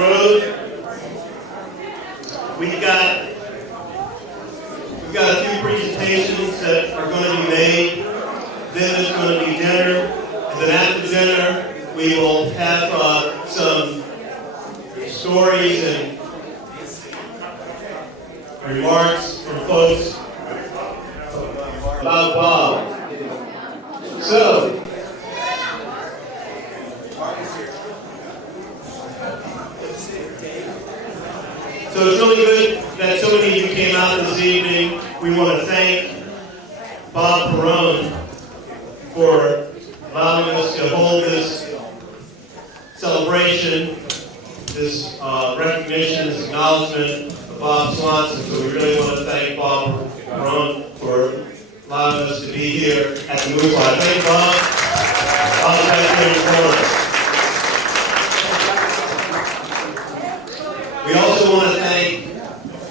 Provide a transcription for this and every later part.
road. We've got a few presentations that are going to be made. Then there's going to be dinner. And then after dinner, we will have some stories and remarks from folks about Bob. So it's really good that so many of you came out this evening. We want to thank Bob Perone for allowing us to hold this celebration, this recognition, this acknowledgement of Bob Swanson. So we really want to thank Bob Perone for allowing us to be here at the Moose Lodge. Thank Bob. Bob's back here for us. We also want to thank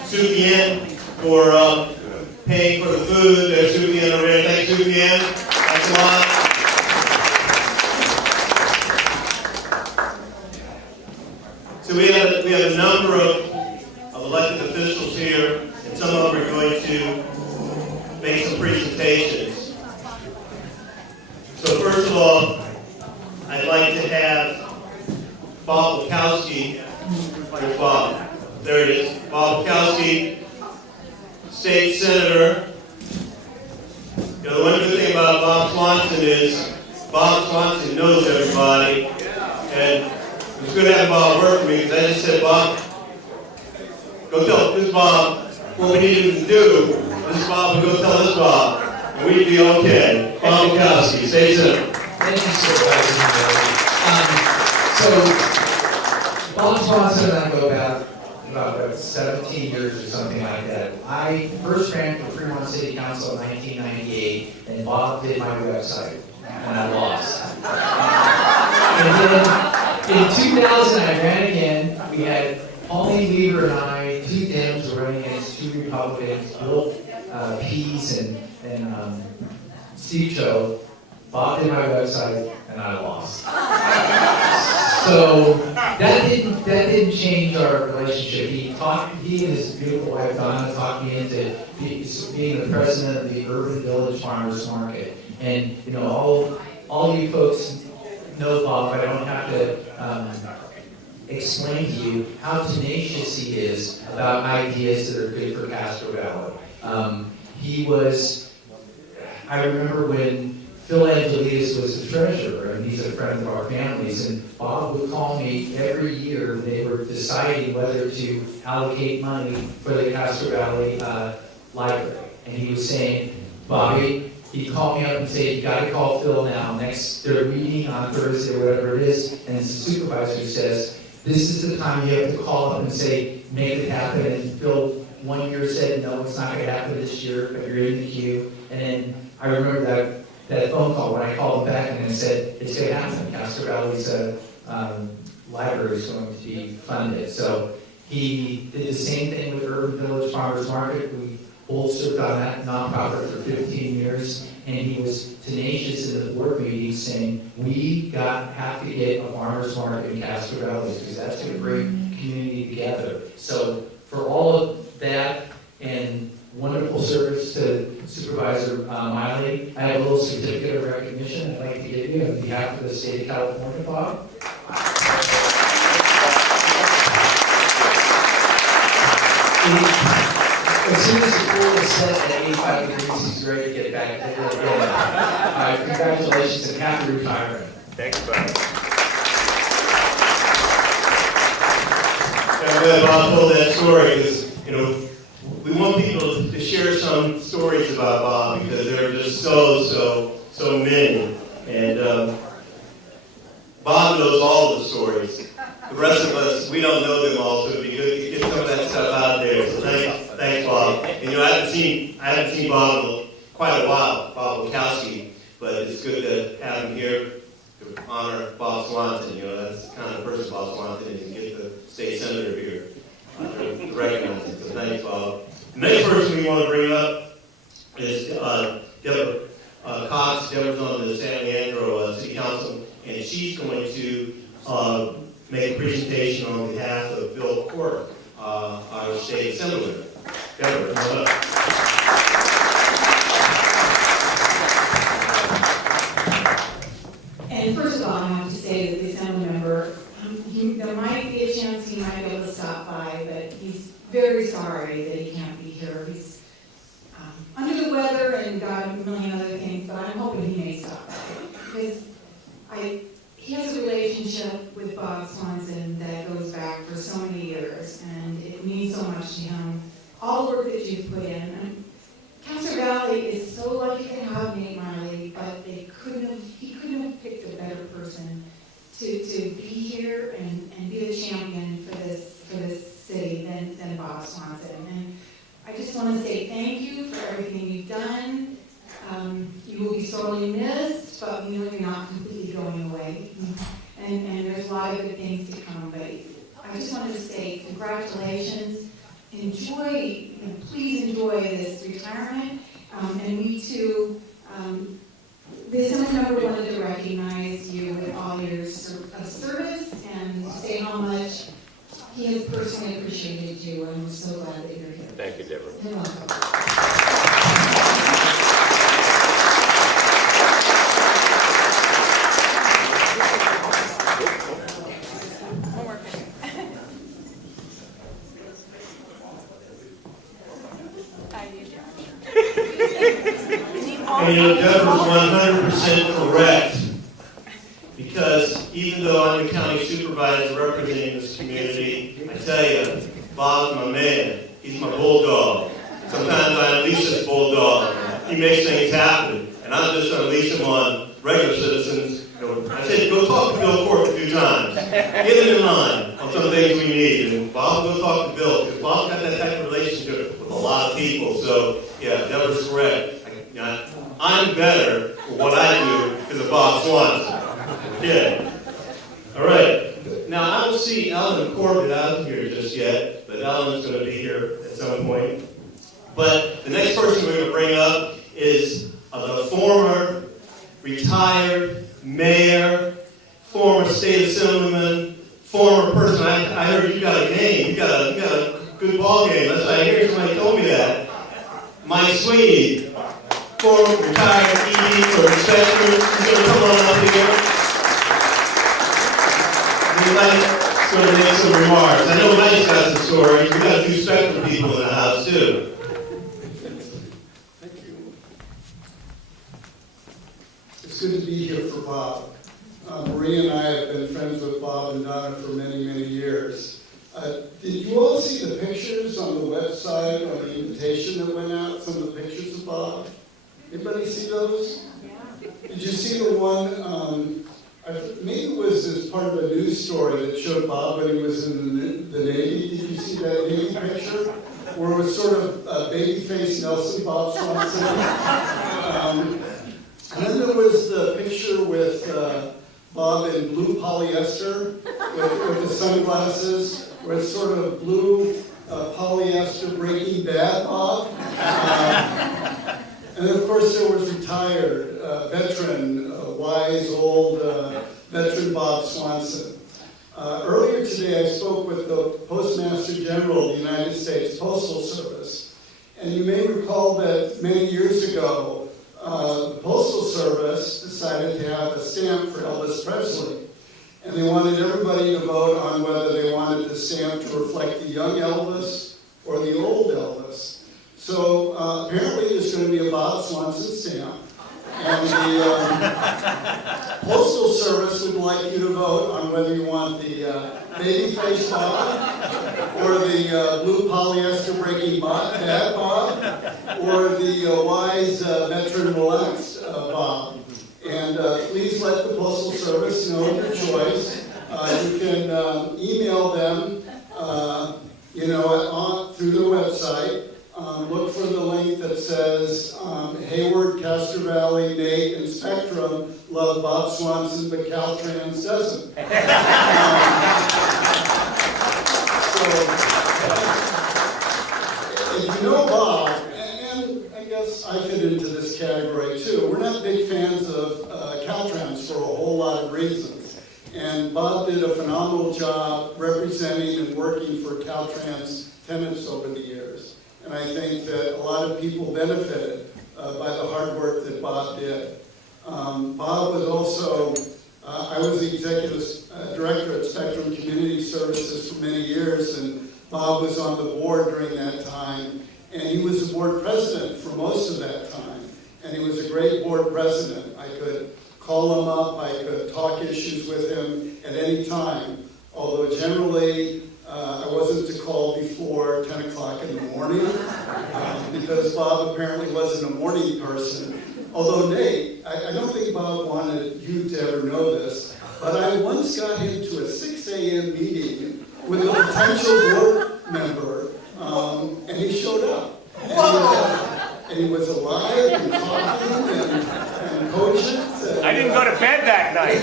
Sufien for paying for the food. There's Sufien over there. Thanks, Sufien. Thanks a lot. So we have a number of elected officials here, and some of them are going to make some presentations. So first of all, I'd like to have Bob Wiecowski. Where's Bob? There it is. Bob Wiecowski, State Senator. You know, the one good thing about Bob Swanson is Bob Swanson knows everybody. And it was good to have Bob work with me because I just said, Bob, go tell this Bob what we need him to do. This Bob would go tell this Bob. And we'd be okay. Bob Wiecowski, State Senator. Thank you, Supervisor. So, Bob Swanson and I go back about 17 years or something like that. I first ran for Fremont City Council in 1998, and Bob did my website, and I lost. And then in 2000, I ran again. We had Pauline Weaver and I, two Dems running against two Republicans, Bill Pease and Steve Cho. Bob did my website, and I lost. So that didn't change our relationship. He and his beautiful wife Donna talked me into being the president of the Urban Village Farmers Market. And you know, all you folks know Bob. I don't have to explain to you how tenacious he is about ideas that are good for Castro Valley. I remember when Phil Angelides was the treasurer, and he's a friend of our families, and Bob would call me every year. They were deciding whether to allocate money for the Castro Valley library. And he was saying, Bobby, he'd call me up and say, you got to call Phil now. They're meeting on Thursday, whatever it is, and the supervisor says, this is the time you have to call up and say, make it happen. And Phil one year said, no, it's not going to happen this year, but you're in the queue. And then I remember that phone call when I called him back and I said, it's going to happen. Castro Valley's library is going to be funded. So he did the same thing with Urban Village Farmers Market. We both served on that nonprofit for 15 years, and he was tenacious in the board meetings saying, we have to get a farmers market in Castro Valley because that's going to bring community together. So for all of that and wonderful service to Supervisor Miley, I have a little certificate of recognition I'd like to give you on behalf of the state of California, Bob. As soon as the pool is set at 85 degrees, he's ready to get back to the again. Congratulations and happy retirement. Thanks, Bob. I'm glad Bob told that story because, we want people to share some stories about Bob because there are just so many. And Bob knows all the stories. The rest of us, we don't know them all, so it'd be good to get some of that stuff out there. So thanks, Bob. And I haven't seen Bob in quite a while, Bob Wiecowski, but it's good to have him here to honor Bob Swanson. That's the kind of person Bob Swanson is, and get the state senator here to recognize him. So thanks, Bob. The next person we want to bring up is Debra Cox. Debra's on the San Leandro City Council, and she's going to make a presentation proclamation on behalf of Bill Quirk, our state assemblyman. Debra, come on up. And first of all, I have to say that the Assemblymember, there might be a chance he might be able to stop by, but he's very sorry that he can't be here. He's under the weather and got a million other things, but I'm hoping he may stop by. Because he has a relationship with Bob Swanson that goes back for so many years, and it means so much to him. All the work that you've put in. And Castro Valley is so lucky to have Miley, but he couldn't have picked a better person to be here and be the champion for this city than Bob Swanson. And I just want to say thank you for everything you've done. You will be sorely missed, but we know you're not completely going away. And there's a lot of good things to come. But I just wanted to say congratulations. Enjoy, please enjoy this retirement. And we too, the Assemblymember wanted to recognize you with all years of service and say how much he has personally appreciated you, and we're so glad that you're here. Thank you, Debra. You're welcome. And Debra's 100% correct. Because even though I'm the county supervisor representing this community, I tell you, Bob's my man. He's my bulldog. Sometimes I unleash this bulldog. He makes things happen. And I just unleash him on regular citizens. I said, go talk to Bill Quirk a few times. Get him in line on some things we need. And Bob will go talk to Bill, because Bob's got that type of relationship with a lot of people. So, yeah, Debra's correct. I'm better for what I do because of Bob Swanson. Yeah. All right. Now, I don't see Ellen and Corbett out here just yet, but Ellen's going to be here at some point. But the next person we're going to bring up is the former retired mayor, former state assemblyman, former person. I heard you got a name. You got a good ball game. That's why I hear somebody told me that. Mike Sweeney, former retired ED for inspector. He's going to come on up here. He might sort of make some remarks. I know Mike's got some stories. We've got a few spectrum people in the house, too. Thank you. It's good to be here for Bob. Maria and I have been friends with Bob and Donna for many, many years. Did you all see the pictures on the website, on the invitation that went out, some of the pictures of Bob? Anybody see those? Yeah. Did you see the one, maybe it was as part of a news story that showed Bob when he was in the Navy? Did you see that Navy picture? Where it was sort of babyface Nelson, Bob Swanson. And then there was the picture with Bob in blue polyester with the sunglasses, where it's sort of blue polyester Breaking Bad Bob. And then, of course, there was retired, veteran, wise, old veteran Bob Swanson. Earlier today, I spoke with the Postmaster General of the United States Postal Service. And you may recall that many years ago, the Postal Service decided to have a stamp for Elvis Presley. And they wanted everybody to vote on whether they wanted the stamp to reflect the young Elvis or the old Elvis. So apparently there's going to be a Bob Swanson stamp. And the Postal Service would like you to vote on whether you want the babyface Bob, or the blue polyester Breaking Bad Bob, or the wise veteran relaxed Bob. And please let the Postal Service know your choice. You can email them, through the website. Look for the link that says Hayward, Castro Valley, Nave, and Spectrum love Bob Swanson, but Caltrans doesn't. So, if you know Bob, and I guess I fit into this category too, we're not big fans of Caltrans for a whole lot of reasons. And Bob did a phenomenal job representing and working for Caltrans tenants over the years. And I think that a lot of people benefited by the hard work that Bob did. Bob was also, I was the executive director at Spectrum Community Services for many years, and Bob was on the board during that time, and he was the board president for most of that time. And he was a great board president. I could call him up, I could talk issues with him at any time, although generally I wasn't to call before 10 o'clock in the morning, because Bob apparently wasn't a morning person. Although Nate, I don't think Bob wanted you to ever know this, but I once got him to a 6 a.m. meeting with a potential board member, and he showed up. And he was alive and talking and cogent. I didn't go to bed that night.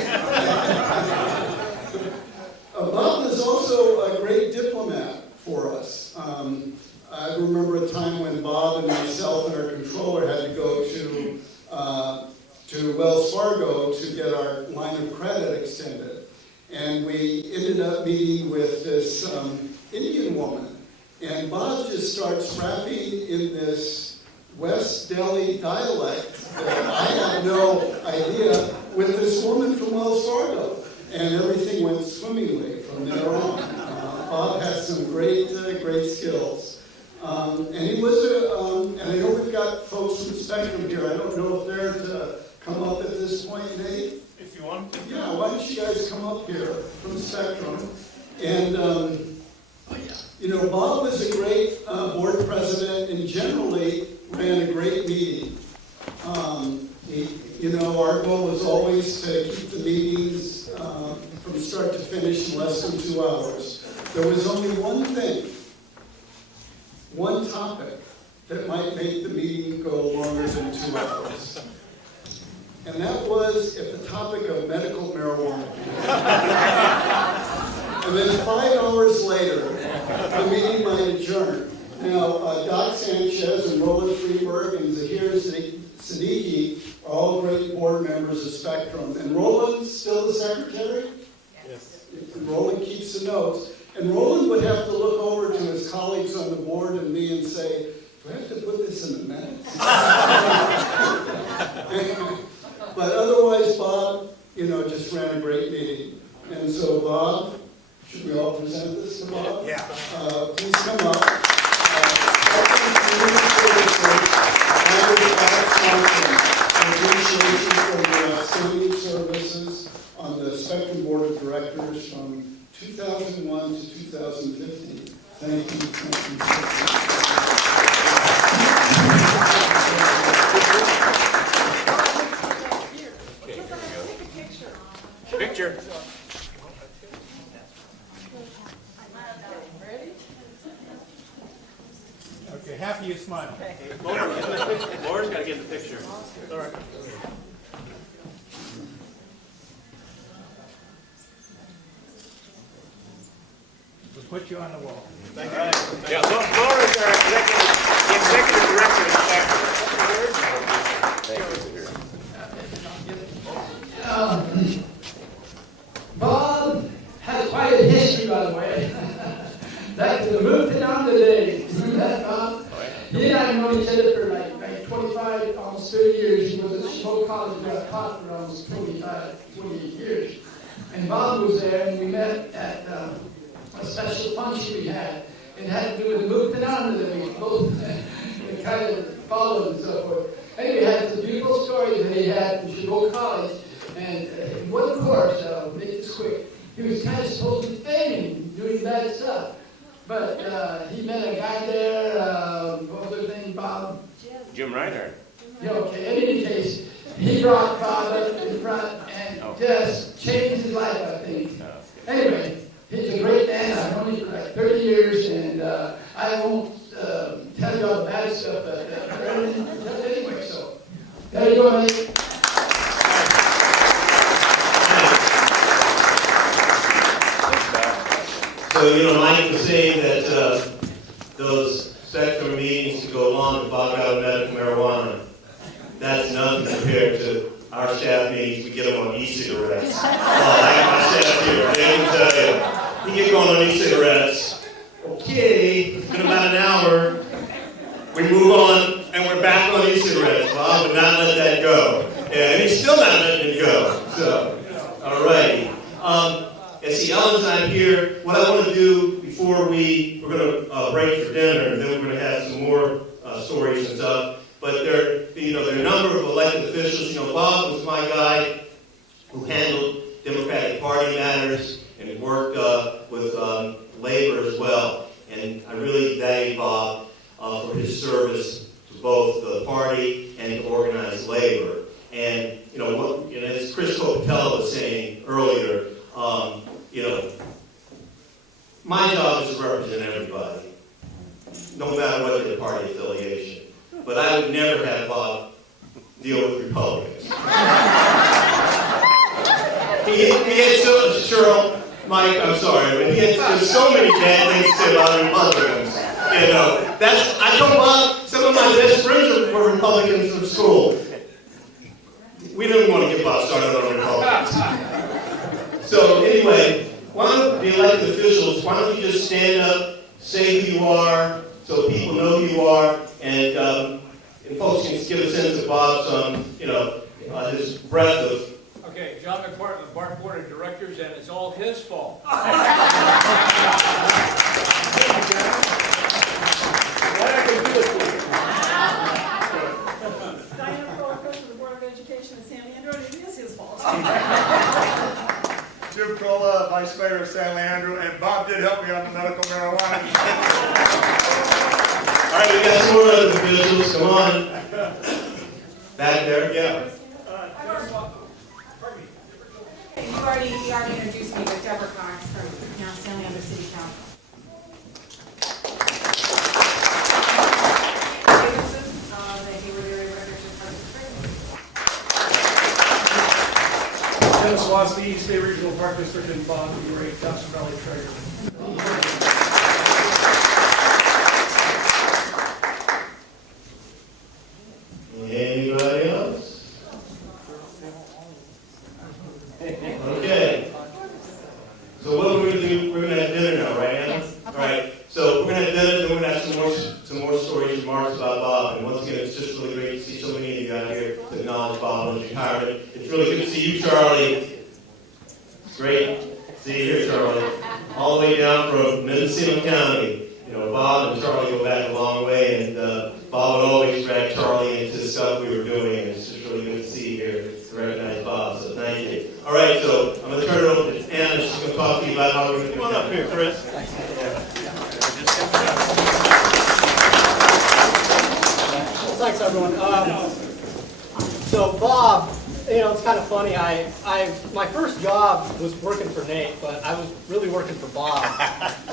Bob was also a great diplomat for us. I remember a time when Bob and myself and our controller had to go to Wells Fargo to get our line of credit extended. And we ended up meeting with this Indian woman. And Bob just starts rapping in this West Delhi dialect that I had no idea with this woman from Wells Fargo. And everything went swimmingly from there on. Bob has some great skills. And he was and I know we've got folks from Spectrum here. I don't know if they're to come up at this point, Nate. If you want to. Yeah, why don't you guys come up here from Spectrum? And, you know, Bob was a great board president and generally ran a great meeting. You know, our goal was always to keep the meetings from start to finish in less than 2 hours. There was only one thing, one topic that might make the meeting go longer than 2 hours. And that was if the topic of medical marijuana. And then 5 hours later, the meeting might adjourn. Now, Doc Sanchez and Roland Freiburg and Zahir Siddiqui are all great board members of Spectrum. And Roland's still the secretary? Yes. And Roland keeps the notes. And Roland would have to look over to his colleagues on the board and me and say, do I have to put this in the minutes? But otherwise, Bob, you know, just ran a great meeting. And so, Bob, should we all present this to Bob? Yeah. Please come up. Appreciation for your outstanding services on the Spectrum Board of Directors from 2001 to 2015. Thank you. Picture. Okay, half of you smile. Laura's got to get in the picture. All right. We'll put you on the wall. Thank you. Yeah, Laura's our executive director of Spectrum. Bob has quite a history, by the way. That's the move to down today. That Bob, he and I have known each other for like 25, almost 30 years. He was at Chabot College, got taught for almost 28 years. And Bob was there, and we met at a special function we had. It had to do with the move to down today. We both kind of followed and so forth. Anyway, he had some beautiful stories that he had from Chabot College. And in one course, make this quick, he was kind of supposed to be failing, doing bad stuff. But he met a guy there, what was their name, Bob? Jim Rinehart. Yeah, okay, in any case, he brought Bob up in front and just changed his life, I think. Anyway, he's a great man. I've known him for like 30 years, and I won't tell you all the bad stuff, but anyway, so there you go, mate. So, you know, Mike was saying that those Spectrum meetings to go along with Bob got medical marijuana, that's nothing compared to our staff meetings, we get them on e-cigarettes. I got my staff here, they can tell you. We get going on e-cigarettes. Okay, it's been about an hour. We move on, and we're back on e-cigarettes. Bob would not let that go. Yeah, and he's still not letting it go. So, all righty. See, Ellen's not here. What I want to do before we're going to break for dinner, and then we're going to have some more stories and stuff. But there are a number of elected officials. Bob was my guy who handled Democratic Party matters and worked with labor as well. And I really value Bob for his service to both the party and to organized labor. And as Kris Kokotalo was saying earlier, my job is to represent everybody, no matter what their party affiliation. But I would never have Bob deal with Republicans. he had Cheryl, Mike, I'm sorry, but he had so many bad things to say about Republicans. I told Bob, some of my best friends were Republicans from school. We didn't want to get Bob started on Republicans. So anyway, why don't the elected officials, why don't you just stand up, say who you are, so people know who you are, and folks can give a sense of Bob's, his breadth of. Okay, John McPartland, B.A.R.T Board of Directors, and it's all his fault. What I can do it for you. Diana Prola, President of the Board of Education in San Leandro, and it is his fault. Jim Prola, Vice Mayor of San Leandro, and Bob did help me on the medical marijuana. All right, we got some more other officials. Come on. Back there, yeah. You've already introduced me with Debra from now San Leandro City Council. The Hayward area records are Wiecowski, State Regional Park District, and Bob, you were a Johnson Valley Treasurer. Anybody else? Okay. So what we're going to do, we're going to have dinner now, right, Anna? All right. So we're going to have dinner, then we're going to have some more stories and remarks about Bob. And once again, it's just really great to see so many of you out here to acknowledge Bob on his retirement. It's really good to see you, Charlie. Great. See you here, Charlie. All the way down from Mendocino County. Bob and Charlie go back a long way, and Bob would always drag Charlie into the stuff we were doing, and it's just really good to see you here to recognize Bob, so thank you. All right, so I'm going to turn it over to Anna. She's going to talk to you about how we're going to do it. Come on up here, Kris. Thanks, everyone. So Bob, it's kind of funny. My first job was working for Nate, but I was really working for Bob.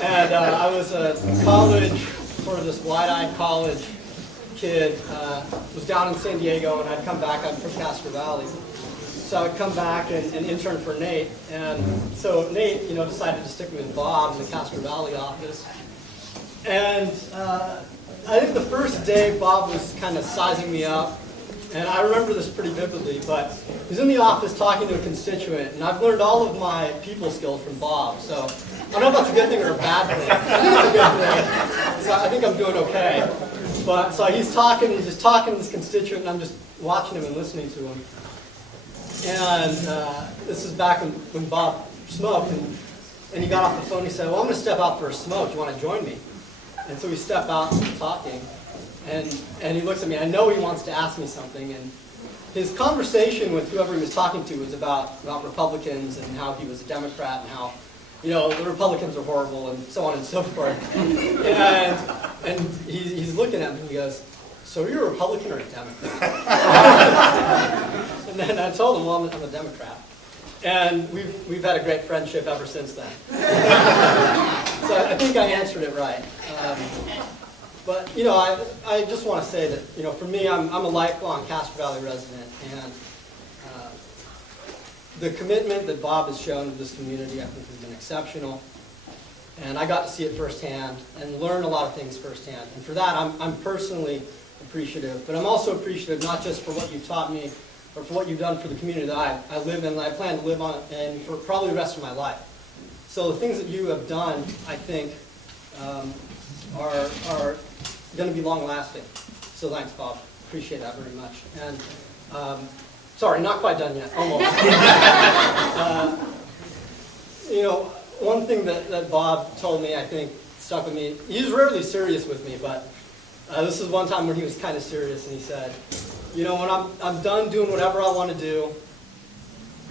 And I was a college, sort of this wide-eyed college kid, was down in San Diego, and I'd come back. I'm from Castro Valley. So I'd come back and intern for Nate. And so Nate, decided to stick me with Bob in the Castro Valley office. And I think the first day Bob was kind of sizing me up. And I remember this pretty vividly, but he's in the office talking to a constituent, and I've learned all of my people skills from Bob. So I don't know if that's a good thing or a bad thing. I think it's a good thing. So I think I'm doing okay. But so he's just talking to this constituent, and I'm just watching him and listening to him. And this is back when Bob smoked, and he got off the phone. He said, "Well, I'm going to step out for a smoke. Do you want to join me?" And so we step out talking. And he looks at me. I know he wants to ask me something. And his conversation with whoever he was talking to was about Republicans and how he was a Democrat and how, the Republicans are horrible and so on and so forth. And he's looking at me and he goes, "So you're a Republican or a Democrat?" And then I told him, "Well, I'm a Democrat." And we've had a great friendship ever since then. So I think I answered it right. But, I just want to say that, for me, I'm a lifelong Castro Valley resident, and the commitment that Bob has shown to this community, I think, has been exceptional. And I got to see it firsthand and learn a lot of things firsthand. And for that, I'm personally appreciative. But I'm also appreciative not just for what you've taught me or for what you've done for the community that I live in and I plan to live on and for probably the rest of my life. So the things that you have done, I think, are going to be long lasting. So thanks, Bob. Appreciate that very much. And sorry, not quite done yet. Almost. You know, one thing that Bob told me, I think, stuck with me. He's rarely serious with me, but this is one time when he was kind of serious, and he said, you know, when I'm done doing whatever I want to do,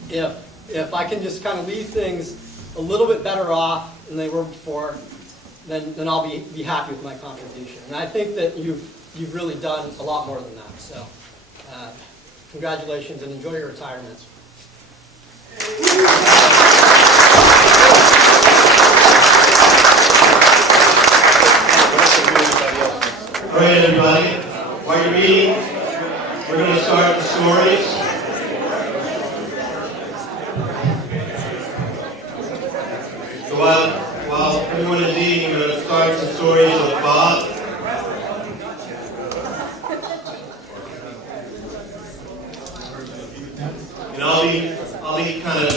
if I can just kind of leave things a little bit better off than they were before, then I'll be happy with my contribution. And I think that you've really done a lot more than that. So congratulations and enjoy your retirement. All right, everybody. While you're reading, we're going to start the stories. So while everyone is eating, we're going to start some stories with Bob. And I'll be kind of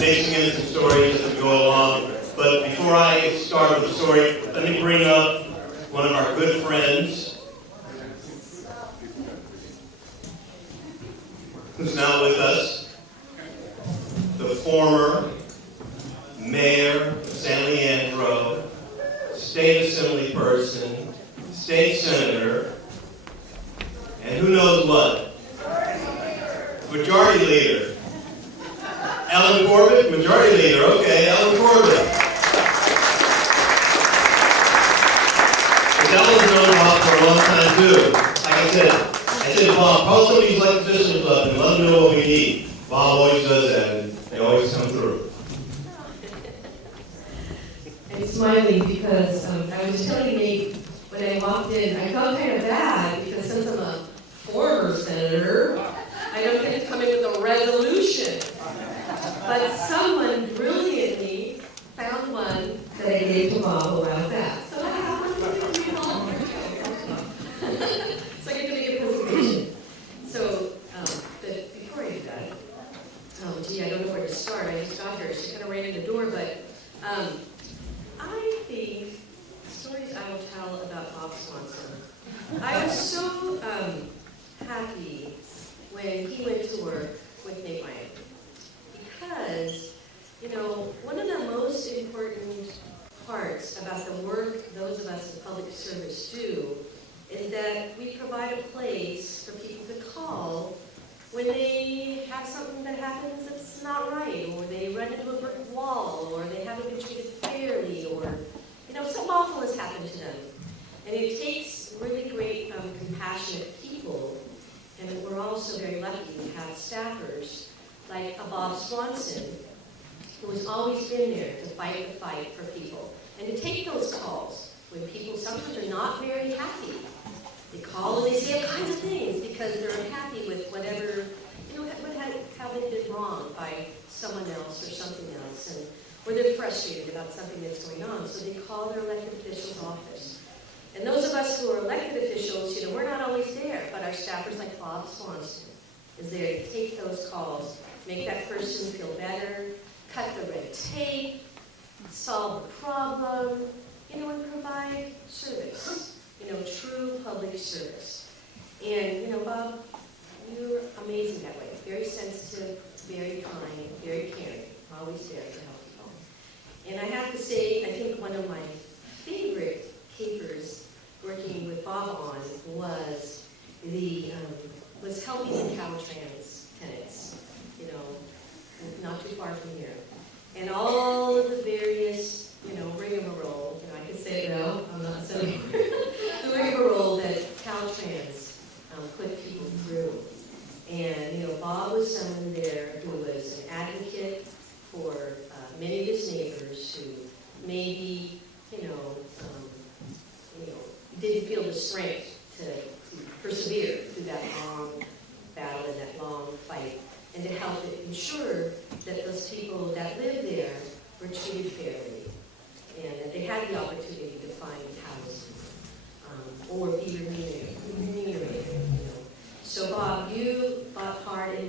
mixing in some stories as we go along. But before I start with the story, let me bring up one of our good friends who's now with us, the former mayor of San Leandro, state assembly person, state senator, and who knows what? Majority leader. Ellen Corbett, majority leader. Okay, Ellen Corbett. Ellen's known Bob for a long time too. Like I said, Bob, call some of these elected officials up and let them know what we need. Bob always does that, and they always come through. I'm smiling because I was telling Nate when I walked in, I felt kind of bad because since I'm a former senator, I don't get to come in with a resolution. But someone brilliantly found one that I gave to Bob a while back. So I have one to read all. So I get to make a presentation. So, but before I do that, gee, I don't know where to start. I just got here. She kind of ran in the door, but I think the stories I will tell about Bob Swanson. I was so happy when he went to work with Nate because, you know, one of the most important parts about the work those of us in public service do is that we provide a place for people to call when they have something that happens that's not right, or they run into a brick wall, or they haven't been treated fairly, or, you know, something awful has happened to them. And it takes really great, compassionate people, and we're also very lucky to have staffers like a Bob Swanson, who has always been there to fight the fight for people. And to take those calls when people sometimes are not very happy. They call and they say all kinds of things because they're unhappy with whatever, you know, how they've been wronged by someone else or something else, and or they're frustrated about something that's going on. So they call their elected official's office. And those of us who are elected officials, you know, we're not always there, but our staffers like Bob Swanson is there to take those calls, make that person feel better, cut the red tape, solve the problem, you know, and provide service. You know, true public service. And, you know, Bob, you're amazing that way. Very sensitive, very kind, very caring, always there to help people. And I have to say, I think one of my favorite capers working with Bob on was helping the Caltrans tenants, you know, not too far from here. And all of the various, you know, rigmarole, you know, I could say it now, I'm not saying the rigmarole that Caltrans put people through. And, you know, Bob was someone there who was an advocate for many of his neighbors who maybe, you know, didn't feel the strength to persevere through that long battle and that long fight, and to help ensure that those people that lived there were treated fairly, and that they had the opportunity to find housing or be remunerated. You know. So Bob, you fought hard and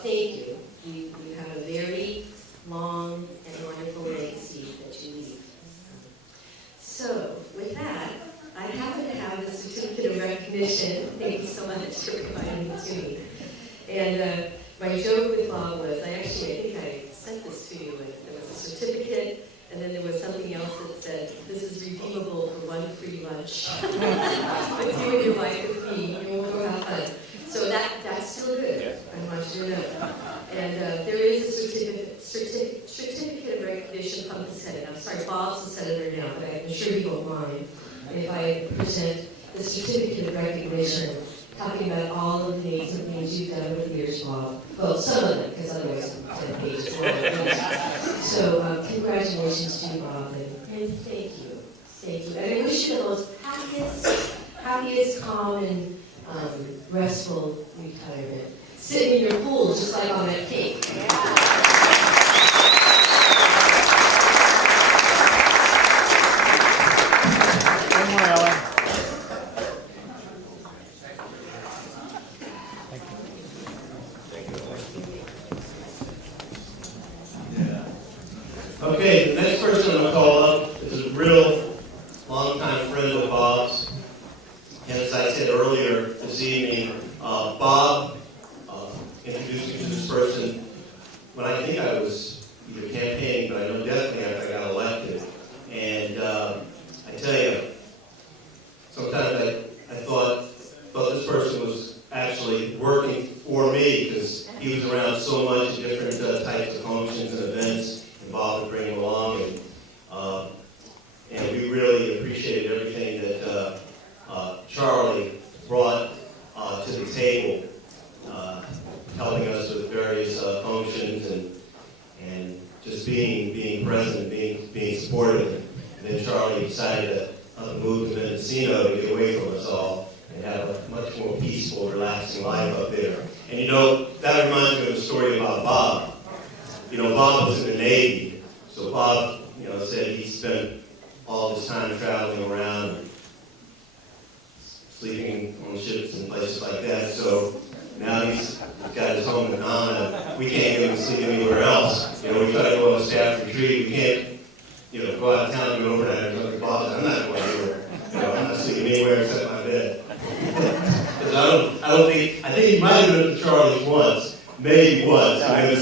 Bob, thank you. You have a very long and wonderful legacy that you leave. So, with that, I happen to have the certificate of recognition. Thank you so much for providing it to me. And my joke with Bob was, I think I sent this to you, and there was a certificate, and then there was something else that said, this is redeemable for one free lunch. With you and your wife with me, you will go have fun. So that's still good, I want you to know. And there is a certificate of recognition from the Senate. I'm sorry, Bob's the senator now, but I'm sure you won't mind if I present the certificate of recognition, talking about all of the amazing things you've done over the years, Bob. Well, some of them, because otherwise it's 10 pages long. So congratulations to you, Bob, and thank you. Thank you. And I wish you the most happiest, calm, and restful retirement. Sitting in your pool, just like on that cake. One more, Ellen. Okay, the next person I'm going to call up is a real longtime friend of Bob's. And as I said earlier this evening, Bob introduced me to this person when I think I was either campaigning, but I know definitely after I got elected. And I tell you, sometimes I thought this person was actually working for me because he was around so much in different types of functions and events, and Bob would bring him along, and we really appreciated everything that Charlie brought to the table, helping us with various functions and just being present, being supportive. And then Charlie decided to move to Mendocino to get away from us all and have a much more peaceful, relaxing life up there. And that reminds me of a story about Bob. Bob was in the Navy, so Bob, said he spent all this time traveling around, sleeping on ships and places like that. So now he's got his home in Ghana. We can't get him to sleep anywhere else. We try to go on a staff retreat. We can't, go out of town and go over there and look at Bob. I'm not going anywhere. I'm not sleeping anywhere except my bed. Because I think he might have been to Charlie's once. Maybe once. And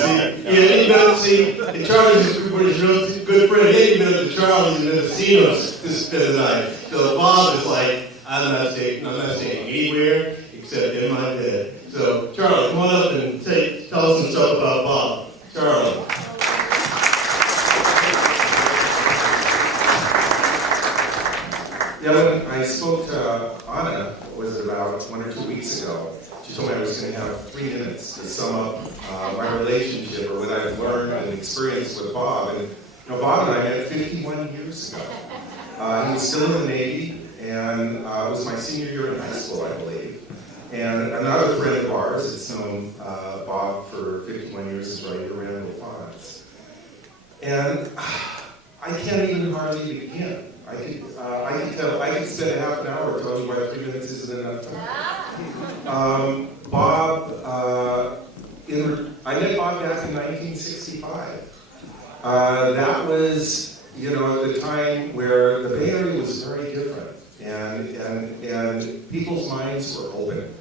Charlie's his real good friend. He ain't been to Charlie's and Mendocino this night. So Bob is like, I'm not staying anywhere except in my bed. So Charlie, come on up and tell us some stuff about Bob. Charlie. Yeah, when I spoke to Anna, was it about 1 or 2 weeks ago, she told me I was going to have 3 minutes to sum up my relationship or what I've learned and experienced with Bob. And Bob and I met 51 years ago. He was still in the Navy, and it was my senior year in high school, I believe. And another friend of ours that's known Bob for 51 years is writer Randall Fonz. And I can't even hardly begin. I could spend a half an hour telling you why 3 minutes isn't enough time. Bob, I met Bob back in 1965. That was, the time where the Bay Area was very different, and people's minds were open,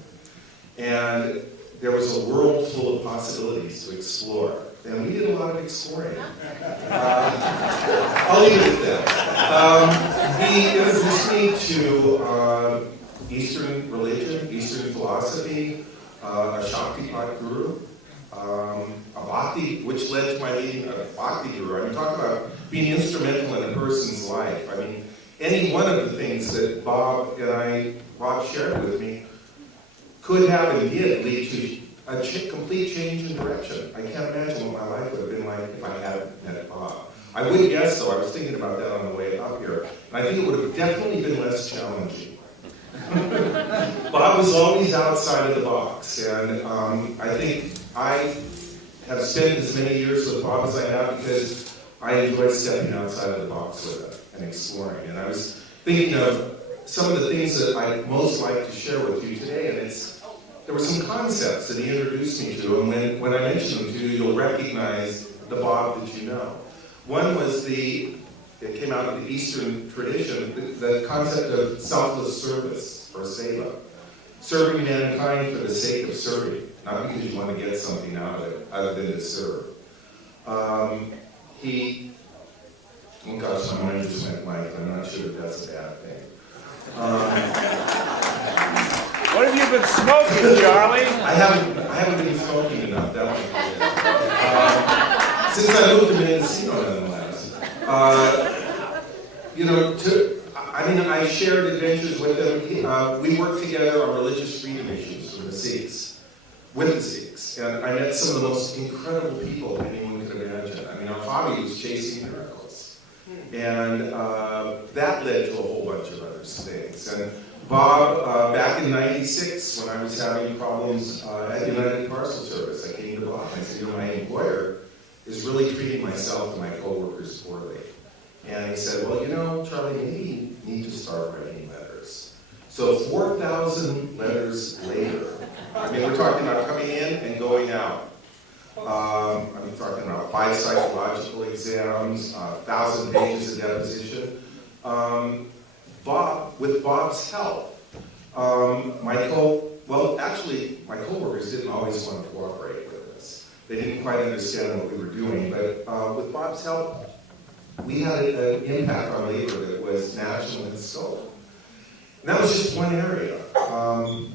and there was a world full of possibilities to explore. And we did a lot of exploring. I'll leave it at that. He introduced me to Eastern religion, Eastern philosophy, a Shaktipat guru, a bhakti, which led to my leading a bhakti guru. I mean, talk about being instrumental in a person's life. I mean, any one of the things that Bob shared with me could have and did lead to a complete change in direction. I can't imagine what my life would have been like if I hadn't met Bob. I would guess, though, I was thinking about that on the way up here, and I think it would have definitely been less challenging. Bob was always outside of the box, and I think I have spent as many years with Bob as I have because I enjoy stepping outside of the box with him and exploring. And I was thinking of some of the things that I'd most like to share with you today, and it's there were some concepts that he introduced me to, and when I mention them to you, you'll recognize the Bob that you know. One was it came out of the Eastern tradition, the concept of selfless service, or seva. Serving mankind for the sake of serving, not because you want to get something out of it, other than to serve. Oh gosh, my mind just went blank. I'm not sure if that's a bad thing. What have you been smoking, Charlie? I haven't been smoking enough. That was since I moved to Mendocino, nonetheless. I shared adventures with him. We worked together on religious freedom issues with the Sikhs, and I met some of the most incredible people anyone could imagine. I mean, our hobby was chasing miracles, and that led to a whole bunch of other things. And Bob, back in '96, when I was having problems at United Parcel Service, I came to Bob and I said, my employer is really treating myself and my coworkers poorly. And he said, well, Charlie, maybe you need to start writing letters. So 4,000 letters later, I mean, we're talking about coming in and going out. I'm talking about 5 psychological exams, 1,000 pages of deposition. With Bob's help, my coworkers didn't always want to cooperate with us. They didn't quite understand what we were doing, but with Bob's help, we had an impact on labor that was national in scope. And that was just one area. And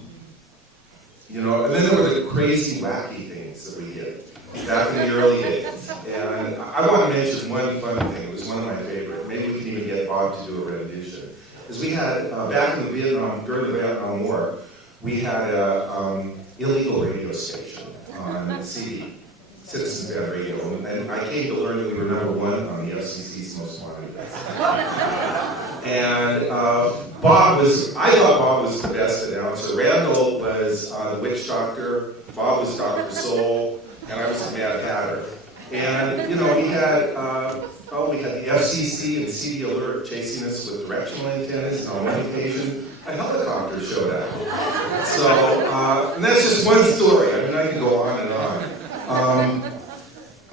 then there were the crazy, wacky things that we did back in the early days. And I want to mention one fun thing. It was one of my favorite. Maybe we can even get Bob to do a rendition. Because we had, back in during the Vietnam War, we had an illegal radio station on CD, Citizens Band Radio, and I came to learn that we were #1 on the FCC's Most Wanted list. And I thought Bob was the best announcer. Randall was the witch doctor, Bob was Dr. Soul, and I was the Mad Hatter. And, we had the FCC and CD Alert chasing us with directional antennas, and on one occasion, a helicopter showed up. So, and that's just one story. I mean, I could go on and on.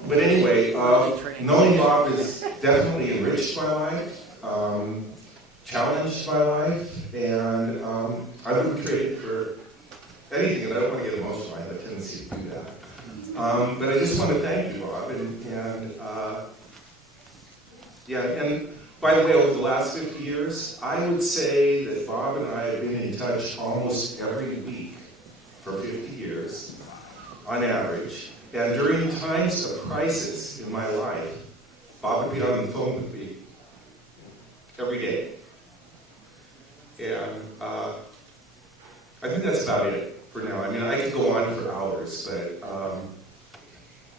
But anyway, knowing Bob has definitely enriched my life, challenged my life, and I wouldn't trade it for anything, and I don't want to get emotional. I have a tendency to do that. But I just want to thank you, Bob, and by the way, over the last 50 years, I would say that Bob and I have been in touch almost every week for 50 years, on average. And during times of crisis in my life, Bob would be on the phone with me every day. And I think that's about it for now. I mean, I could go on for hours, but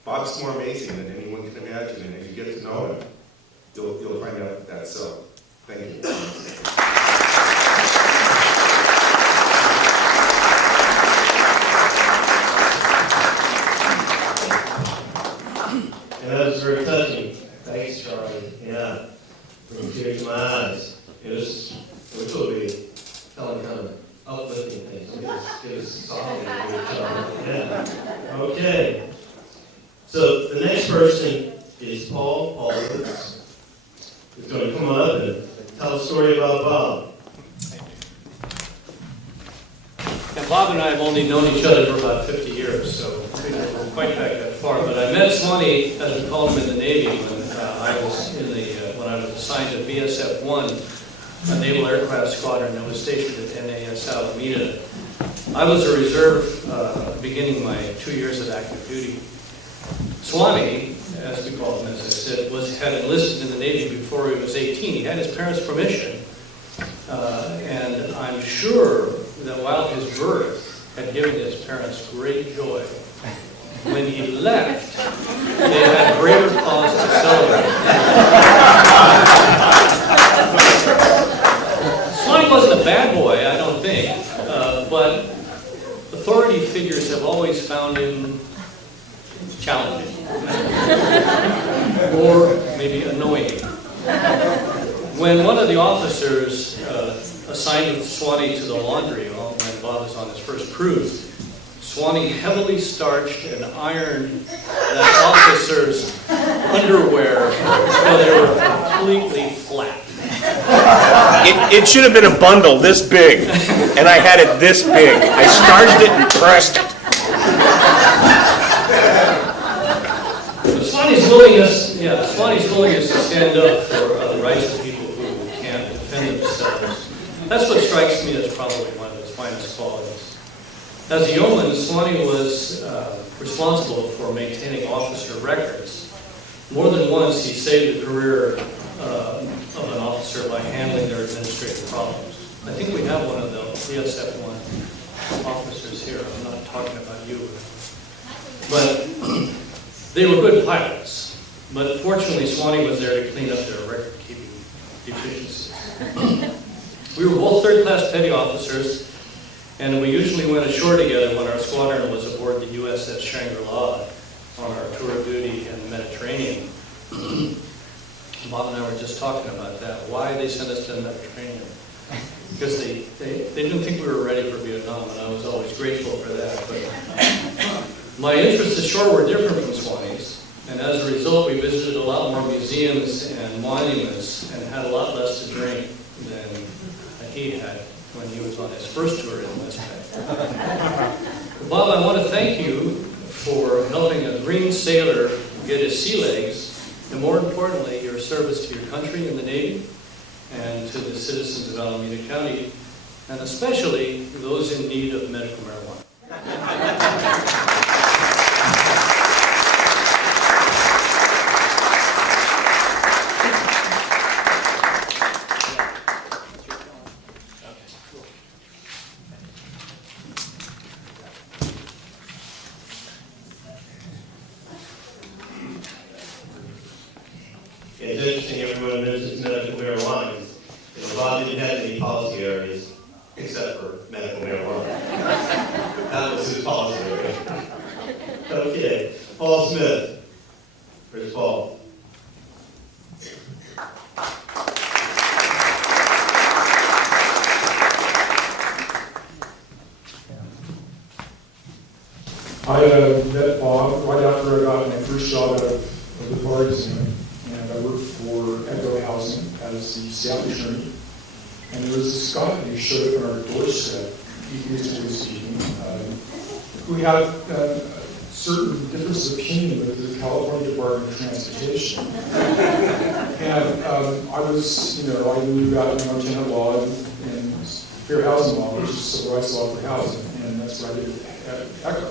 Bob's more amazing than anyone can imagine. And as you get to know him, you'll find out that that's so. Thank you. And that was very touching. Thanks, Charlie. Yeah. Bring tears to my eyes. Which will be telling kind of uplifting things. Give us a song. Yeah. Okay. So the next person is Paul Lewis. He's going to come up and tell a story about Bob. And Bob and I have only known each other for about 50 years, so we don't quite back that far. But I met Sweeney, as we called him, in the Navy when I was when I was assigned to VSF-1, a naval aircraft squadron that was stationed at NAS Alameda. I was a reserve beginning my 2 years of active duty. Sweeney, as we called him, as I said, had enlisted in the Navy before he was 18. He had his parents' permission, and I'm sure that while his birth had given his parents great joy, when he left, they had greater cause to celebrate. Sweeney wasn't a bad boy, I don't think, but authority figures have always found him challenging, or maybe annoying. When one of the officers assigned Sweeney to the laundry when Bob was on his first cruise, Swanee heavily starched and ironed that officer's underwear until they were completely flat. It should have been a bundle this big, and I had it this big. I starched it and pressed it. Swanee's willingness to stand up for the rights of people who can't defend themselves. That's what strikes me as probably one of his finest qualities. As a yeoman, Swanee was responsible for maintaining officer records. More than once, he saved the career of an officer by handling their administrative problems. I think we have one of the PSF1 officers here. I'm not talking about you. But they were good pilots. But fortunately, Swanee was there to clean up their record-keeping deficiencies. We were both third-class petty officers, and we usually went ashore together when our squadron was aboard the USS Shangri-La on our tour of duty in the Mediterranean. Bob and I were just talking about that, why they sent us to the Mediterranean. Because they didn't think we were ready for Vietnam, and I was always grateful for that. But my interests ashore were different from Swanee's, and as a result, we visited a lot more museums and monuments and had a lot less to drink than he had when he was on his first tour in West Bay. Bob, I want to thank you for helping a green sailor get his sea legs, and more importantly, your service to your country in the Navy and to the citizens of Alameda County, and especially those in need of medical marijuana. It's interesting, everyone knows it's medical marijuana. Bob didn't have any policy areas except for medical marijuana. That was his policy area. Okay, Paul Smith. Where's Paul? I met Bob right after I got my first job out of the B.A.R.T, and I worked for Engel Housing as the staff attorney. And there was this guy who showed up on our doorstep, he used to this evening, who had certain differences of opinion with the California Department of Transportation. And I was, I knew about tenant law and fair housing law, which is civil rights law for housing, and that's what I did at ECHO.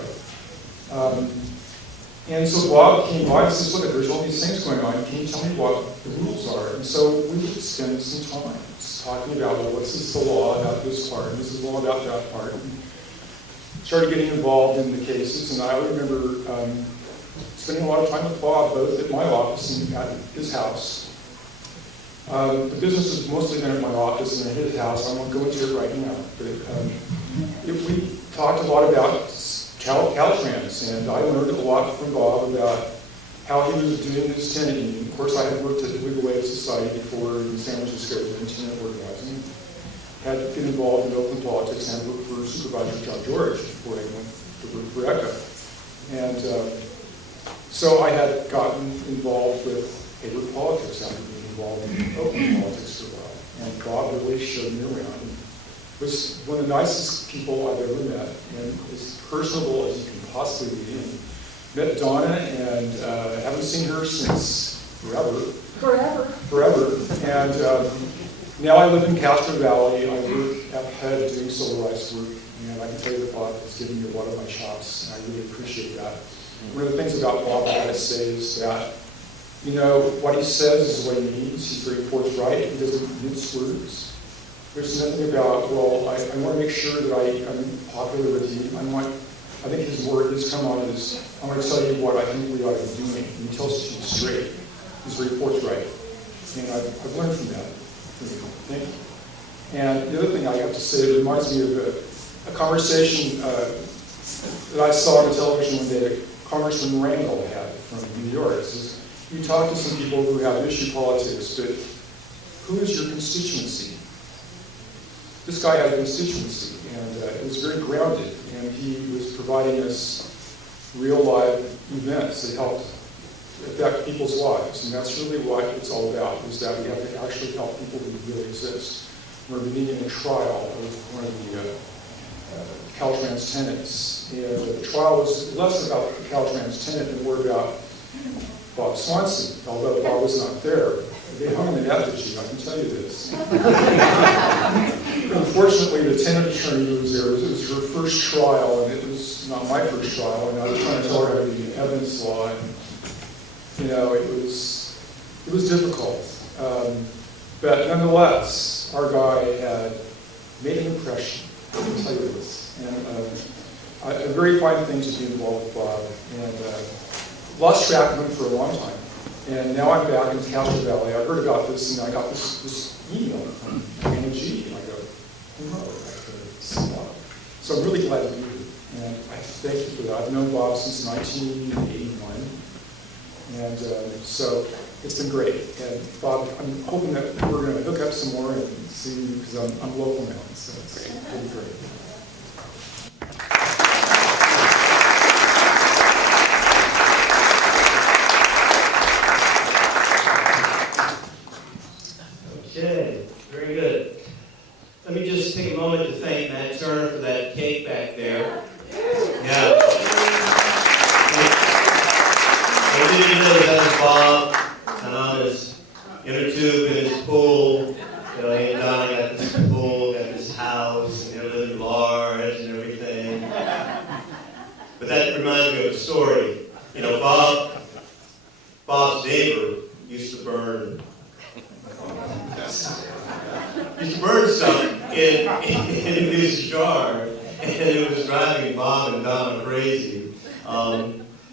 And so Bob came by and says, look, there's all these things going on. Can you tell me what the rules are? And so we would spend some time talking about, well, what's this the law about this part, and this is the law about that part. And started getting involved in the cases, and I remember spending a lot of time with Bob, both at my office and at his house. The business was mostly done at my office and at his house. I won't go into it right now, but we talked a lot about Caltrans, and I learned a lot from Bob about how he was doing his tenant union. Of course, I had worked at the Legal Aid Society before in San Francisco in tenant organizing. Had been involved in open politics and worked for Supervisor John George before I went to work for ECHO. And so I had gotten involved with Hayward politics after being involved in open politics for a while. And Bob really showed me around. Was one of the nicest people I've ever met, and as personable as you can possibly be. Met Donna, and haven't seen her since forever. And now I live in Castro Valley. I work at HUD doing civil rights work, and I can tell you that Bob has given me a lot of my chops, and I really appreciate that. One of the things about Bob I gotta say is that, what he says is what he means. He's very forthright. He doesn't mince words. There's nothing about, well, I want to make sure that I'm popular with you. I think his word has come on as, I want to tell you what I think we ought to be doing. And he tells it to you straight. He's very forthright. And I've learned from that. Thank you. And the other thing I have to say, it reminds me of a conversation that I saw on the television one day that Congressman Randall had from New York. It says, you talk to some people who have issue politics, but who is your constituency? this guy had a constituency, and it was very grounded, and he was providing us real live events that helped affect people's lives, and that's really what it's all about, is that we have to actually help people who really exist. We're beginning a trial of one of the Caltrans tenants, and the trial was less about the Caltrans tenant and more about Bob Swanson, although Bob was not there. They hung him in effigy, I can tell you this. Unfortunately, the tenant attorney who was there, it was her first trial, and it was not my first trial, and I was trying to tell her how to do evidence law, and it was difficult. But nonetheless, our guy had made an impression, I can tell you this. And a very fine thing to be involved with Bob, and lost track of him for a long time. And now I'm back in Castro Valley. I heard about this, and I got this email from NG, and I go, so I'm really glad to be here, and I thank you for that. I've known Bob since 1981, and so it's been great. And Bob, I'm hoping that we're going to hook up some more and see you, because I'm local now, so it's going to be great. Okay, very good. Let me just take a moment to thank Matt Turner for that cake back there. Yeah. I didn't know that was Bob, and on his inner tube in his pool. He and Donna got this pool, got this house, and they're living large and everything. But that reminds me of a story. Bob's neighbor used to burn stuff in his jar, and it was driving Bob and Donna crazy.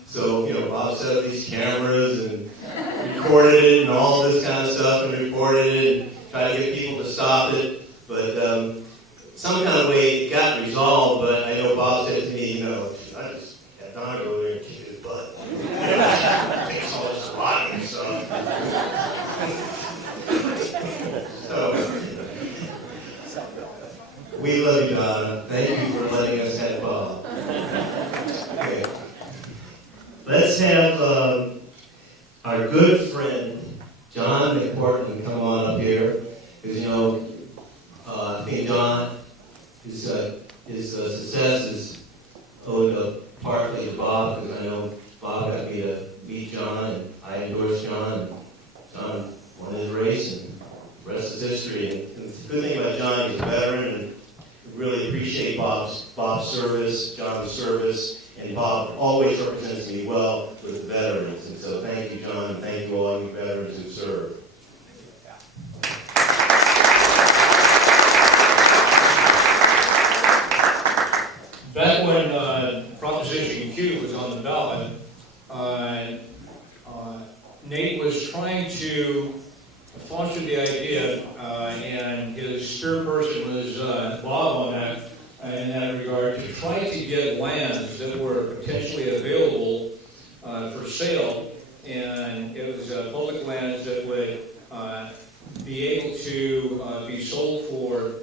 So Bob set up these cameras and recorded it and all this kind of stuff, and reported it and tried to get people to stop it. But some kind of way it got resolved. But I know Bob said to me, I just had Donna go there and kick his butt. Takes all this rotting stuff. So, we love you, Donna. Thank you for letting us have Bob. Okay. Let's have our good friend, John McPartland, come on up here. Because, I think John, his success is owed partly to Bob, because I know Bob got me to meet John, and I endorsed John, and John won his race, and the rest is history. And the good thing about John, he's a veteran, and we really appreciate Bob's service, John's service, and Bob always represents me well with the veterans. And so thank you, John, and thank you all you veterans who serve. Back when Proposition Q was on the ballot, Nate was trying to foster the idea, and his chairperson was Bob on that, in that regard, to try to get lands that were potentially available for sale, and it was public lands that would be able to be sold for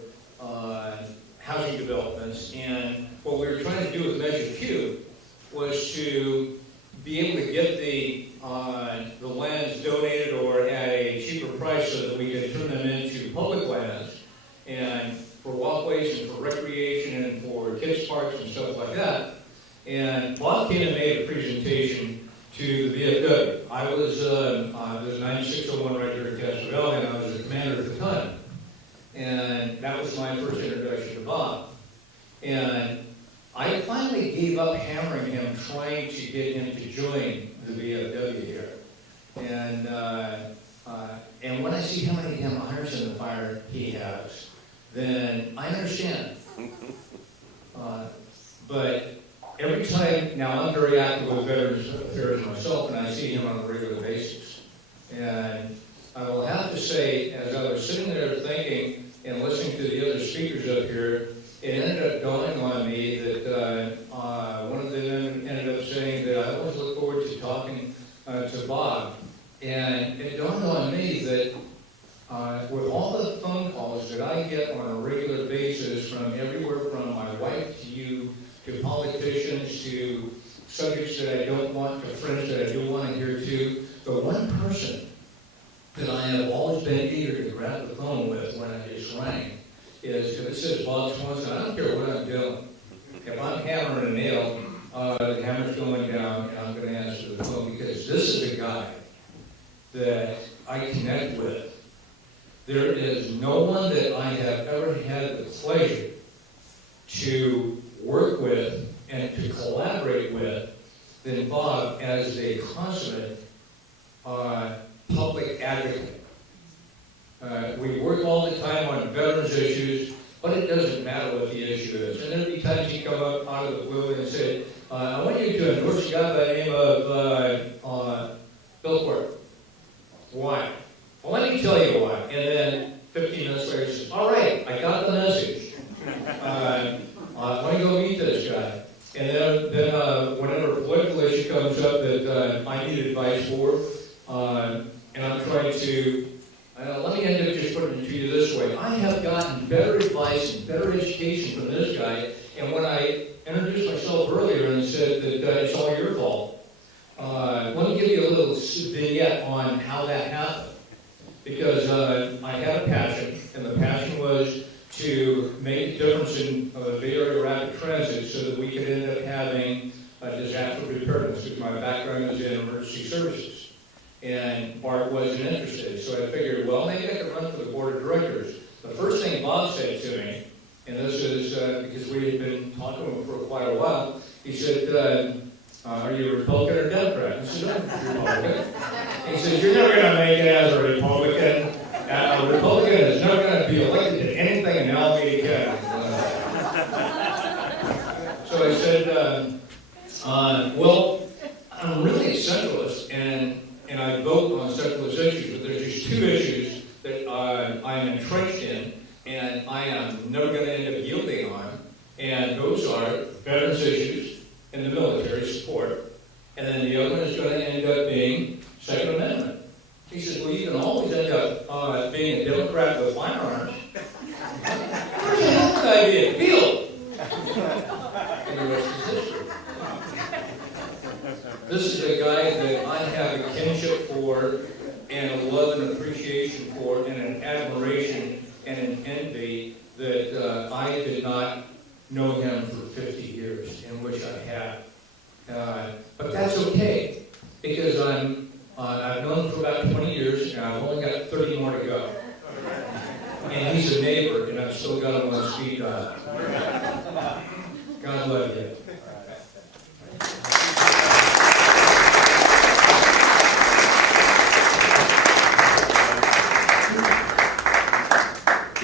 housing developments. And what we were trying to do with Measure Q was to be able to get the lands donated or at a cheaper price so that we could turn them into public lands and for walkways and for recreation and for kids parks and stuff like that. And Bob came and made a presentation to the VFW. I was, there's 9601 right there in Castro Valley, and I was the commander at the time. And that was my first introduction to Bob. And I finally gave up hammering him, trying to get him to join the VFW here. And when I see how many damn irons in the fire he has, then I understand. But every time, now I'm very active with Veterans Affairs myself, and I see him on a regular basis. And I will have to say, as I was sitting there thinking and listening to the other speakers up here, it ended up dawning on me that one of them ended up saying that I always look forward to talking to Bob. And it dawned on me that with all the phone calls that I get on a regular basis, to politicians, to subjects that I don't want, to friends that I do want to hear to. But one person that I have always been eager to grab the phone with when I just rang is, if it says Bob Swanson, I don't care what I'm doing. If I'm hammering a nail, the hammer's going down, and I'm going to answer the phone, because this is a guy that I connect with. There is no one that I have ever had the pleasure to work with and to collaborate with than Bob as a consummate public advocate. We work all the time on veterans issues, but it doesn't matter what the issue is. And there'll be times he come up out of the blue and say, I want you to endorse a guy by the name of Bill Quirk. Why? Well, let me tell you why. And then 15 minutes later, he says, all right, I got the message. I want to go meet this guy. And then whenever a political issue comes up that I need advice for, and I'm trying to, let me end up just putting it to you this way. I have gotten better advice and better education from this guy, and when I introduced myself earlier and said that it's all your fault, let me give you a little vignette on how that happened. Because I had a passion, and the passion was to make a difference in the Bay Area rapid transit so that we could end up having disaster preparedness, because my background is in emergency services. And B.A.R.T wasn't interested, so I figured, well, maybe I could run for the board of directors. The first thing Bob said to me, and this is because we had been talking to him for quite a while, he said, are you a Republican or Democrat? I said, I'm a Republican. He says, you're never going to make it as a Republican. A Republican is never going to be elected to anything in Alameda County. So I said, well, I'm really a centralist, and I vote on centralist issues, but there's just two issues that I am entrenched in, and I am never going to end up yielding on, and those are veterans issues and the military support, and then the other one is going to end up being Second Amendment. He says, well, you can always end up being a Democrat with firearms. Where's the hell did I be appealed? And the rest is history. This is a guy that I have a kinship for, and a love and appreciation for, and an admiration and an envy that I did not know him for 50 years, in which I have. But that's okay, because I've known him for about 20 years, and I've only got 30 more to go. And he's a neighbor, and I've still got him on speed dial. God love you.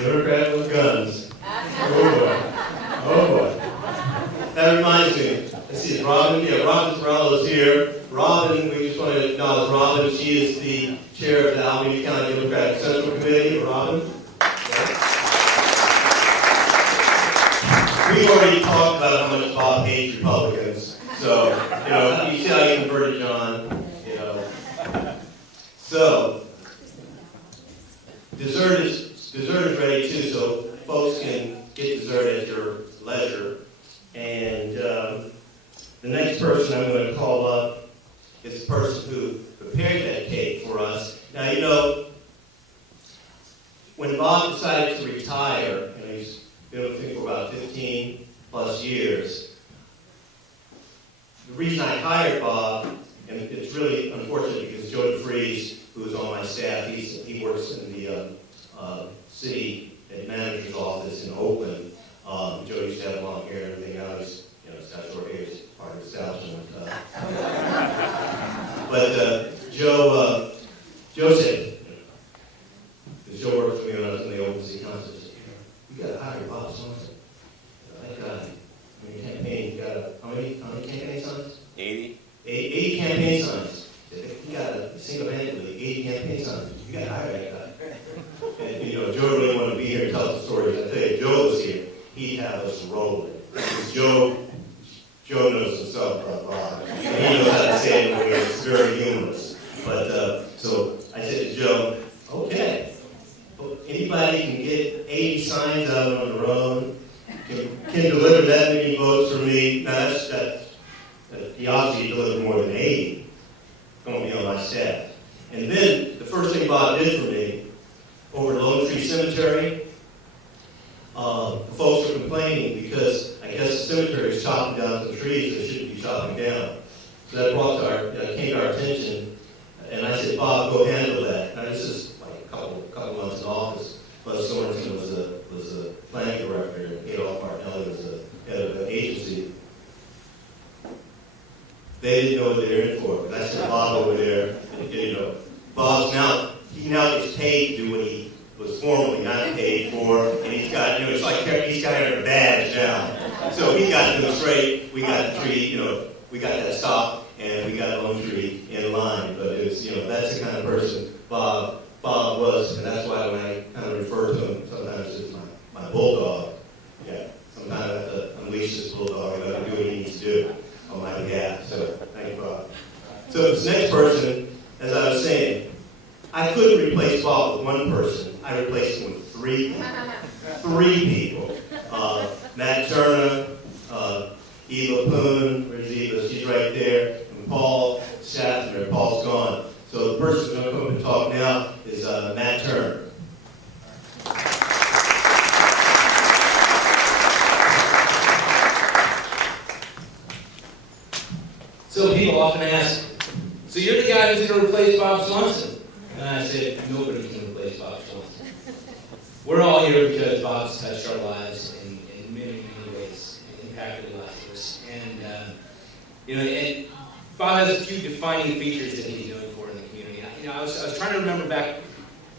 Democrat with guns. Oh boy. That reminds me. Let's see, Robin. Yeah, Robin Morello's here. Robin, we just want to acknowledge Robin. She is the chair of the Alameda County Democratic Central Committee. Robin. We've already talked about how much Bob hates Republicans. So, you see how you converted John. So, dessert is ready too, so folks can get dessert at your leisure. And the next person I'm going to call up is the person who prepared that cake for us. Now, when Bob decided to retire, and he's been with me for about 15 plus years, the reason I hired Bob, and it's really unfortunate because Joe DeFries, who's on my staff, he works in the city manager's office in Oakland. Joe used to have long hair and everything. Now he's got short hair. It's part of the establishment. But Joe said, because Joe worked for me when I was in the Oakland City Council, he said, you got to hire Bob Swanson. That guy, campaign, you got how many campaign signs? 80. 80 campaign signs. You got to single-handedly 80 campaign signs. You got to hire that guy. And Joe really wanted to be here and tell the stories. I tell you, if Joe was here, he'd have us rolling. Because Joe knows himself about Bob. He knows how to say it when it's very humorous. But so I said to Joe, okay, anybody can get 80 signs out on the road, can deliver that many votes for me, chopping down some trees they shouldn't be chopping down. So that brought came to our attention, and I said, Bob, go handle that. Now this is like a couple months in office. Buzz Sorensen was a planning director, and Adolph Martinelli was the head of the agency. They didn't know what they were in for. And I said, Bob over there, and, Bob's he now gets paid to do what he was formerly not paid for, and he's got, it's like he's got a badge now. So he got to go straight. We got the tree, we got that stop, and we got a lone tree in line. But it was, that's the kind of person Bob was, and that's why when I kind of refer to him sometimes as my bulldog. Yeah, sometimes I have to unleash this bulldog. I got to do what he needs to do on my behalf. So thank you, Bob. So this next person, as I was saying, I couldn't replace Bob with one person. I replaced him with three people. Matt Turner, Eva Poon, where's Eva? She's right there, and Paul Schaffner. Paul's gone. So the person who's going to come and talk now is Matt Turner. So people often ask, so you're the guy who's going to replace Bob Swanson? And I said, nobody can replace Bob Swanson. We're all here because Bob's touched our lives in many, many ways, and impacted the lives of us. And Bob has a few defining features that he's known for in the community. I was trying to remember back,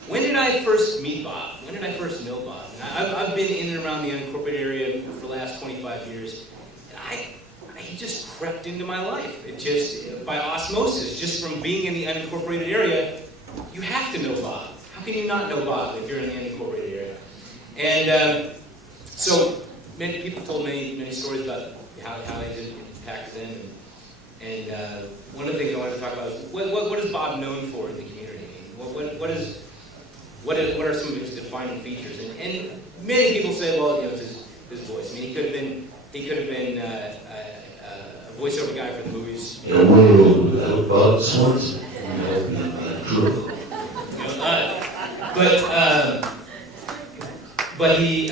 when did I first meet Bob? When did I first know Bob? I've been in and around the unincorporated area for the last 25 years, and he just crept into my life. It just, by osmosis, just from being in the unincorporated area, you have to know Bob. How can you not know Bob if you're in the unincorporated area? And so many people told me many stories about how they just impacted them. And one of the things I wanted to talk about is what is Bob known for in the community? What are some of his defining features? And many people say, well, it's his voice. I mean, he could have been a voiceover guy for the movies. In a world without Bob Swanson, but he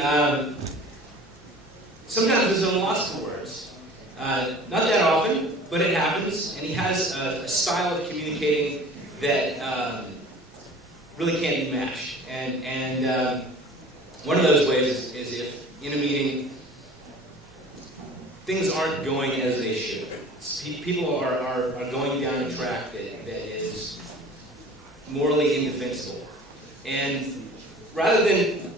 sometimes is at a loss for words. Not that often, but it happens, and he has a style of communicating that really can't be matched. And one of those ways is if in a meeting things aren't going as they should. People are going down a track that is morally indefensible. And rather than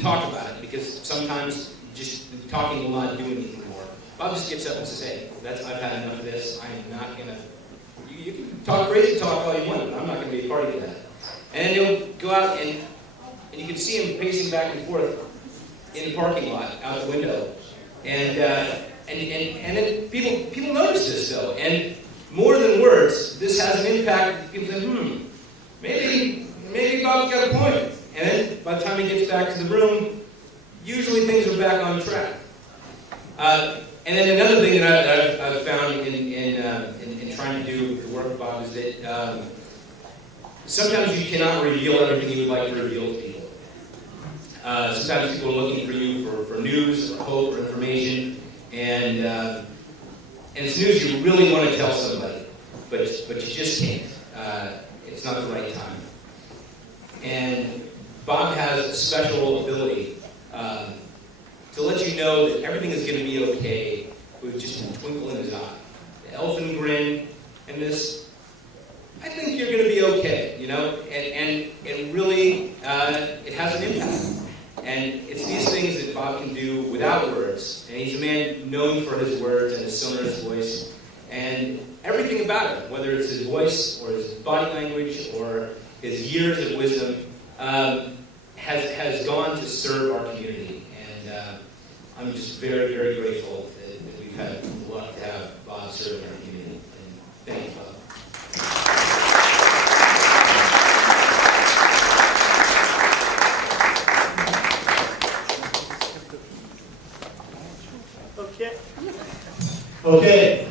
talk about it, because sometimes just talking will not do anything more, Bob just gets up and says, hey, I've had enough of this. I am not going to, you can talk crazy talk all you want, but I'm not going to be a party to that. And then he'll go out and you can see him pacing back and forth in the parking lot, out the window. And then people notice this though, and more than words, this has an impact. People say, maybe Bob's got a point. And then by the time he gets back to the room, usually things are back on track. And then another thing that I've found in trying to do the work of Bob is that sometimes you cannot reveal everything you would like to reveal to people. Sometimes people are looking for you for news or hope or information. And it's news you really want to tell somebody, but you just can't. It's not the right time. And Bob has a special ability to let you know that everything is going to be okay with just a twinkle in his eye. The elfin grin and this, I think you're going to be okay, and really it has an impact. And it's these things that Bob can do without words. And he's a man known for his words and his sonorous voice. And everything about him, whether it's his voice or his body language or his years of wisdom, has gone to serve our community. And I'm just very, very grateful that we've had the luck to have Bob serve our community. And thank you, Bob. Okay,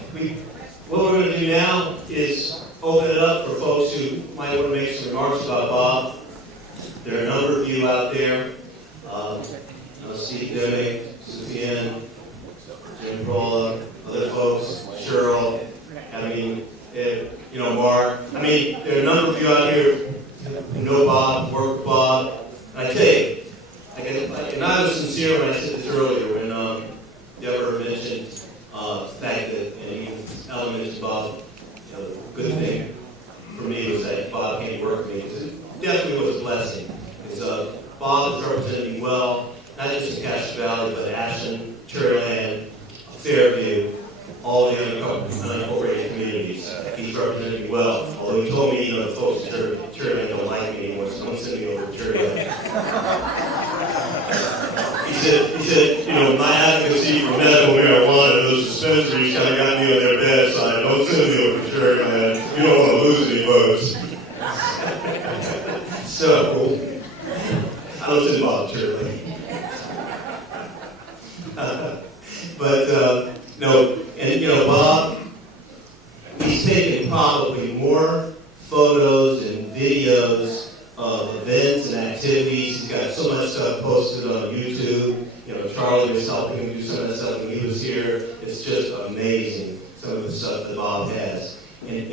what we're going to do now is open it up for folks who might want to make some remarks about Bob. There are a number of you out there. I see Dimick, Sufyan, Jim Prola, folks, Cheryl, I mean, you know, Mark. I mean, there are a number of you out here who know Bob, work with Bob. And I tell you, and I was sincere when I said this earlier, when Debra mentioned the fact that elements of Bob, you know, the good thing for me was that Bob came to work with me, because it definitely was a blessing. Because Bob has represented me well, not just in Castro Valley, but Ashland, Cherryland, Fairview, all the unincorporated communities. He's represented me well. Although he told me, you know, the folks in Cherryland don't like me anymore, so don't send me over to Cherryland. He said, you know, my advocacy for medical marijuana, those dispensaries kind of got me on their bad side. Don't send me over to Cherryland. You don't want to lose any votes. So, I don't send Bob to Cherryland. But, no, and you know, Bob, he's taken probably more photos and videos of events and activities. He's got so much stuff posted on YouTube. You know, Charlie was helping him do some of that stuff when he was here. It's just amazing, some of the stuff that Bob has. And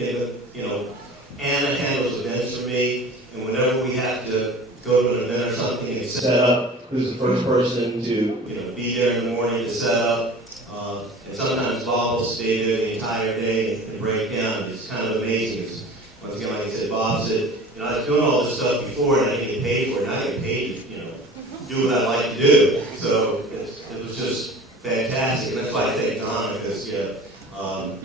you know, Anna handles events for me, and whenever we have to go to an event or something and set up, who's the first person to, you know, be there in the morning to set up. And sometimes Bob will stay there the entire day and break down. It's kind of amazing. Once again, like I said, Bob said, you know, I was doing all this stuff before and I didn't get paid for it. Now I get paid to, you know, do what I like to do. So it was just fantastic. And that's why I thank Donna, because, yeah,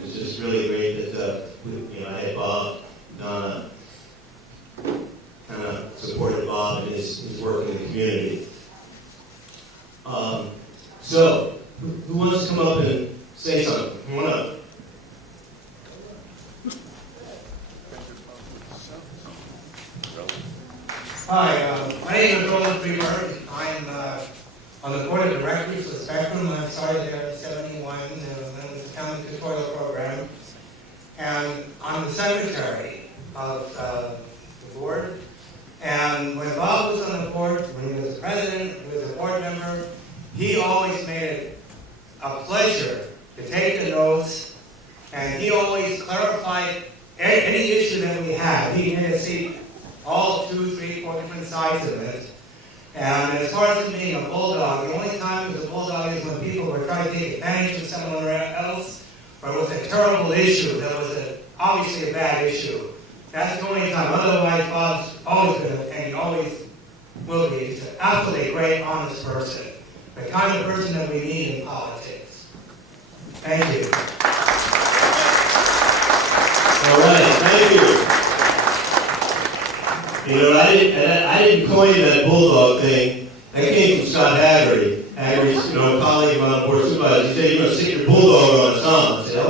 it's just really great that, you know, I had Bob, Donna, kind of supported Bob in his work in the community. So, who wants to come up and say something? Come on up. Hi, my name is Roland Freiburg. I'm on the board of directors of Spectrum. I'm sorry they're at 71, and the county tutorial program. And I'm the secretary of the board. And when Bob was on the board, when he was the president, he was a board member, he always made it a pleasure to take the notes, and he always clarified any issue that we had. He made us see all 2, 3, 4 different sides of it. And as far as him being a bulldog, the only time he was a bulldog is when people were trying to take advantage of someone else, or it was a terrible issue that was obviously a bad issue. That's the only time. Otherwise, Bob's always been, and he always will be, he's an absolutely great, honest person. The kind of person that we need in politics. Thank you. All right, thank you. You know, I didn't coin that bulldog thing. That came from Scott Haggerty. Haggerty's, you know, a colleague of mine on the board of supervisors. He said, you're going to stick your bulldog on his thumb. I said, oh,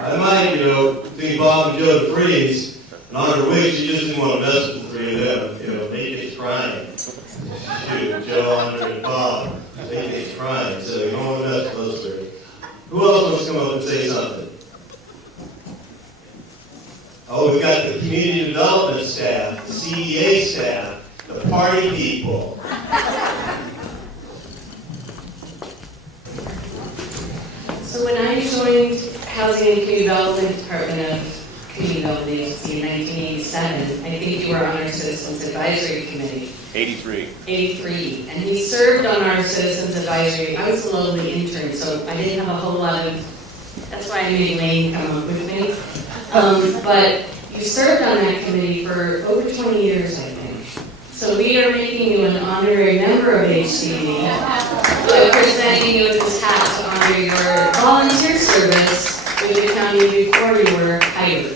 I might, you know, think Bob and Joe the Freeze. And on her wish, she just didn't want to mess with the three of them. You know, they get crying. Shoot, Joe, Andre, and Bob, they get crying. So you don't want to mess with those three. Who else wants to come up and say something? Oh, we've got the community development staff, the CEA staff, the party people. So when I joined Housing and Community Development Department of Community Development Agency in 1987, I think you were on our Citizens Advisory Committee. 83. 83. And he served on our Citizens Advisory. I was a lowly intern, so I didn't have a whole lot of, that's why I made Lane come up with me. But you served on that committee for over 20 years, I think. So we are making you an honorary member of HCD by presenting you with this hat to honor your volunteer service with the county before you were hired.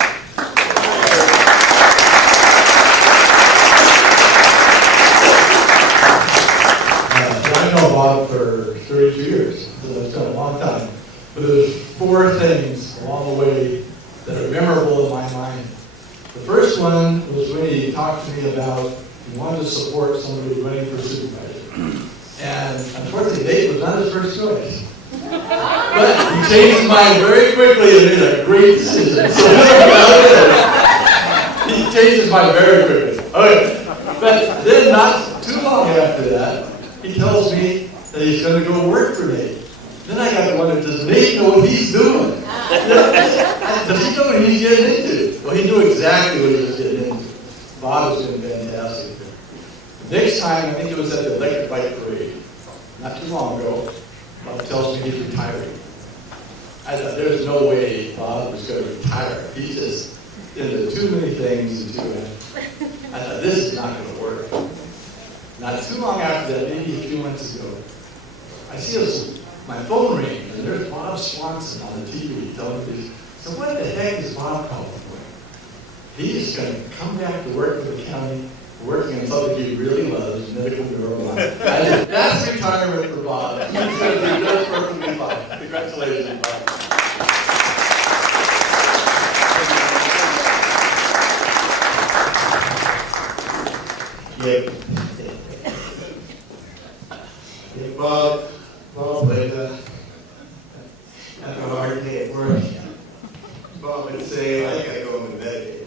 I know Bob for 32 years, so that's been a long time. But there's 4 things along the way that are memorable in my mind. The first one was when he talked to me about he wanted to support somebody running for supervisor. And unfortunately, Dave was not his first choice. But he changed his mind very quickly and made a great decision. So he changed his mind very quickly. Okay. But then not too long after that, he tells me that he's going to go work for me. Then I got to wonder, does Nate know what he's doing? Does he know what he's getting into? Well, he knew exactly what he was getting into. Bob has been fantastic. The next time, I think it was at the electric bike parade, not too long ago, Bob tells me he's retiring. I thought, there's no way Bob was going to retire. He's just into too many things. I thought, this is not going to work. Not too long after that, maybe a few months ago, I see my phone ring, and there's Bob Swanson on the TV telling me, so what the heck is Bob calling for? He is going to come back to work for the county, working on something he really loves, medical marijuana. That's retirement for Bob. He's going to be just perfectly fine. Congratulations, Bob. Yeah, Bob would have a hard day at work. Bob would say, I gotta go and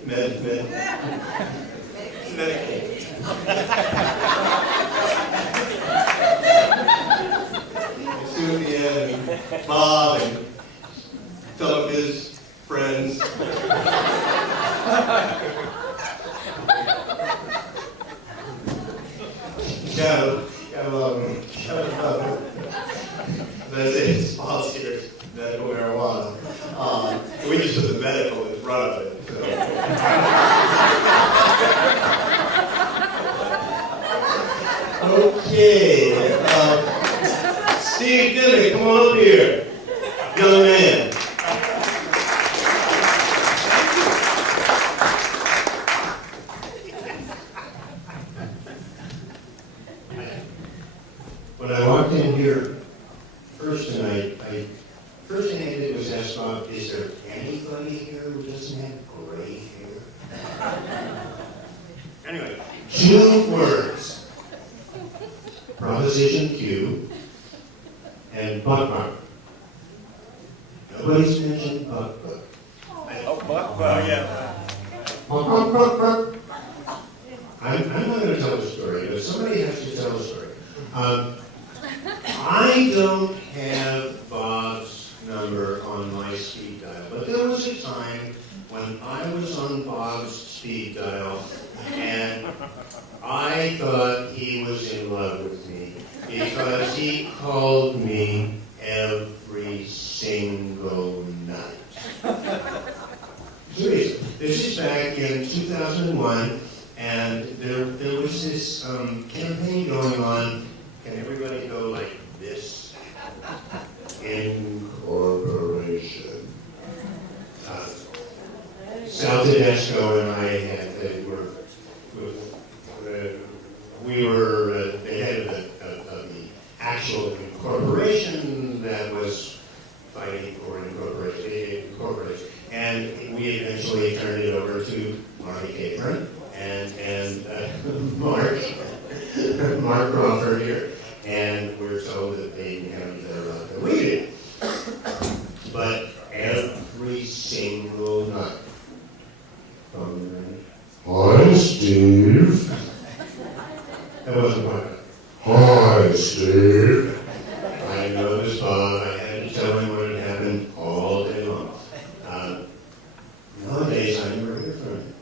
medicate. Soon at the end, Bob and some of his friends gotta love him. As I say, it's policy medical marijuana. We just put the medical in front of it. So. Okay. Steve Dimick, come on up here. Young man. When I walked in here first tonight, first thing I did was ask Bob, is there anybody here who doesn't have gray hair? Anyway, 2 words. Proposition Q and buck. Nobody's mentioned buck. Oh, buck, yeah. I'm not going to tell the story, but somebody has to tell the story. I don't have Bob's number on my speed dial, but there was a time when I was on Bob's speed dial and I thought he was in love with me because he called me every single night. Seriously, this is back in 2001, and there was this campaign going on. Can everybody go like this? Incorporation. Sal Tedesco and I we were the head of the actual incorporation that was fighting for incorporation. And we eventually turned it over to Marty Capron and Mark Crawford here. And we're told that they didn't have any better luck than we did. But every single night, hi, Steve. That wasn't my bad. Hi, Steve. I noticed Bob. I had to tell him what had happened all day long. Nowadays, I never hear from him.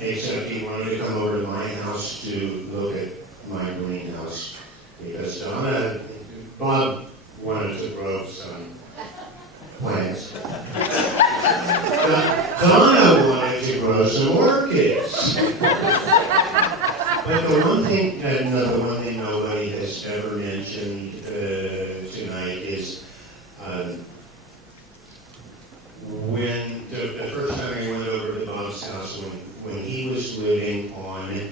Except he wanted to come over to my house to look at my greenhouse. Because Bob wanted to grow some plants. Donna wanted to grow some orchids. But the one thing nobody has ever mentioned tonight is when the first time I went over to Bob's house when he was living on,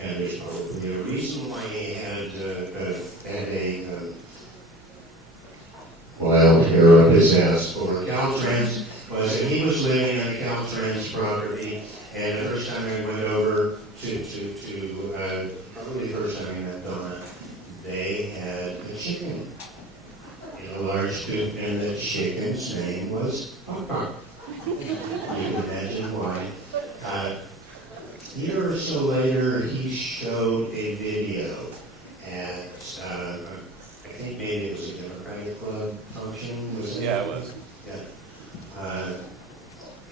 and there's probably a reason why he had a wild hair up his ass for Caltrans, was that he was living on Caltrans property, and the first time I went over to probably the first time I met Donna, they had a chicken in a large coop, and the chicken's name was Papa. You can imagine why. A year or so later, he showed a video at, I think think maybe it was a Democratic Club function, was it? Yeah, it was. Yeah.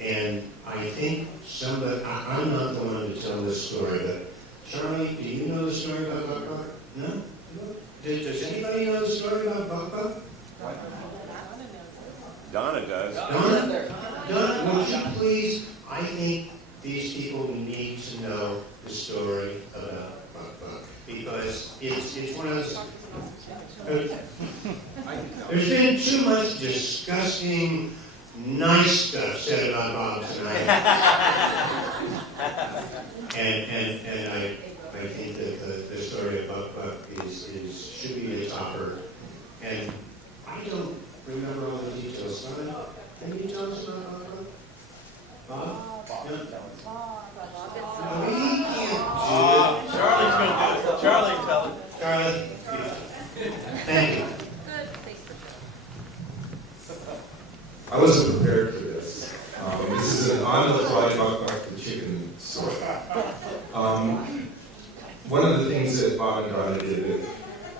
And I think somebody, I'm not the one to tell this story, but Charlie, do you know the story about Buck Buck? No? Does anybody know the story about Buck Buck? Donna does. Donna, would you please, I think these people need to know the story about Buck Buck, because it's one of those, there's been too much disgusting, nice stuff said about Bob tonight. and I think that the story of Buck Buck should be a topper. And I don't remember all the details. Can you tell us about Bob? Bob? No? No, he can't do it. Charlie's going to do it. Charlie, tell it. Charlie, thank you. I wasn't prepared for this. This is an on-the-fly Buck Buck the chicken story. One of the things that Bob and Donna did that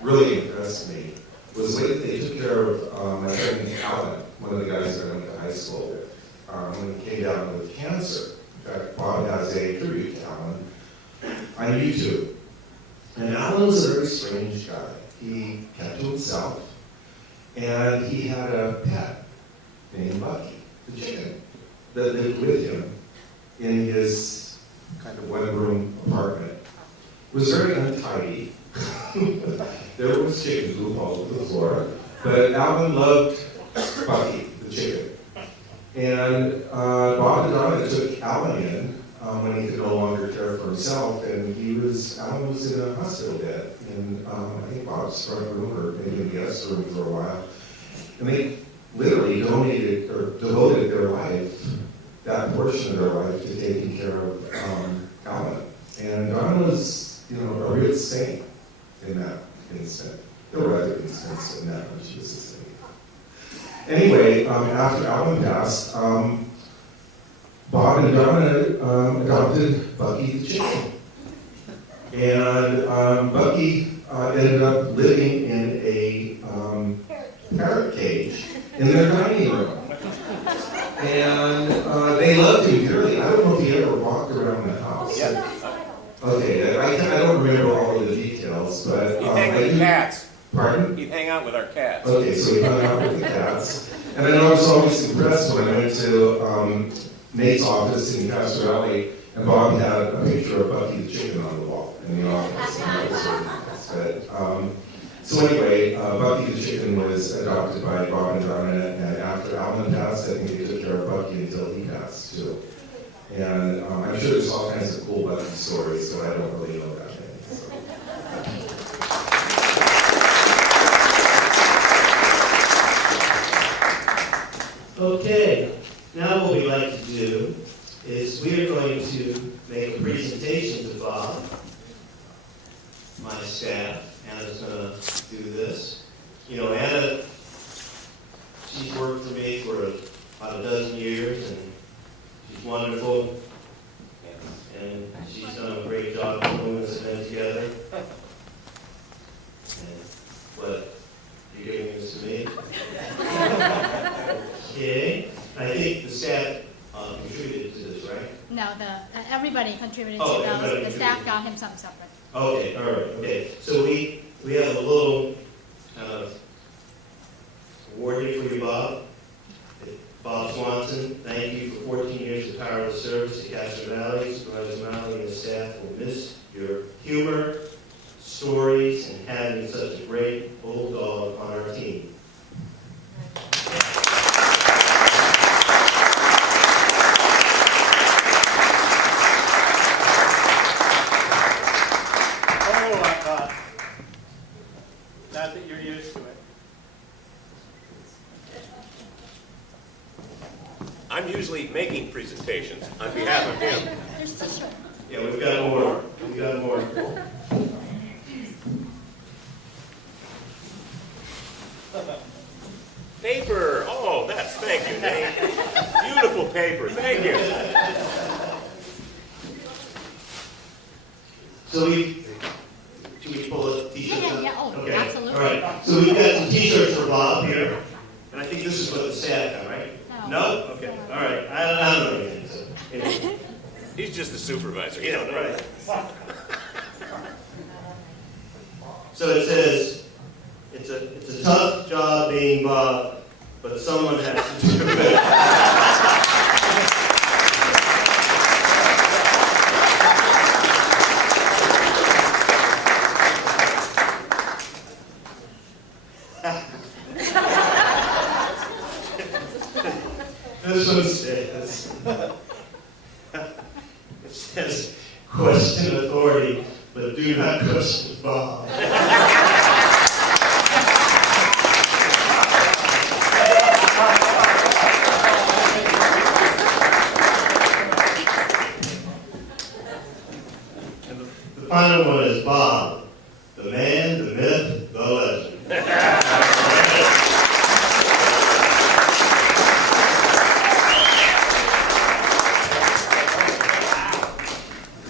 really impressed me was the way that they took care of my friend Alan, one of the guys that I went to high school with, when he came down with cancer. In fact, Bob has a tribute to Alan on YouTube. And Alan was a very strange guy. He kept to himself, and he had a pet named Bucky, the chicken, that lived with him in his kind of one-room apartment. It was very untidy. There was chicken poop all over the floor, but Alan loved Bucky, the chicken. And Bob and Donna took Alan in when he could no longer care for himself, and Alan was in a hospital bed in I think Bob's front room or maybe in the guest room for a while. And they literally donated or devoted their life, that portion of their life, to taking care of Alan. And Donna was, a real saint in that instant. There were other instances in that when she was a saint. Anyway, after Alan passed, Bob and Donna adopted Bucky the chicken. And Bucky ended up living in a parrot cage in their dining room. And they loved him dearly. I don't know if he ever walked around the house. Yeah. Okay, I don't remember all of the details, but He'd hang with the cats. Pardon? He'd hang out with our cats. Okay, so he hung out with the cats. And then I was always impressed when I went to Nate's office in Castro Valley, and Bob had a picture of Bucky the chicken on the wall in the office. And I was very impressed. But, so anyway, Bucky the chicken was adopted by Bob and Donna, and after Alan passed, I think they took care of Bucky until he passed too. And I'm sure there's all kinds of cool Bucky stories, so I don't really know that many. So. Okay, now what we'd like to do is we are going to make a presentation to Bob. My staff, Anna's going to do this. Anna, she's worked for me for about a dozen years, and she's wonderful. And she's done a great job pulling this event together. And what, you're giving this to me? Okay. I think the staff contributed to this, right? No, everybody contributed Oh, to everybody those. The staff contributed. got him something separate. Okay, all right, okay. So we have a little award here for you, Bob. Bob Swanson, thank you for 14 years of tireless service to Castro Valley. Supervisor Miley and the staff will miss your humor, stories, and having such a great bulldog on our team. Not that you're used to it. I'm usually making presentations on behalf of him. Yeah, we've got more. We've got more. Paper. Oh, thank you, Nate. Beautiful paper. Thank you. So should we pull a t-shirt up? Yeah, oh, Okay. absolutely. All right. So we've got the staff now, right? No? Okay, all right. I don't know anything, so. Anyway. He's just the supervisor, you don't know. Right. So it says, it's a tough job being Bob, but someone has to do it. This one says, question authority, but do not question Bob. And the final one is Bob, the man, the myth, the legend.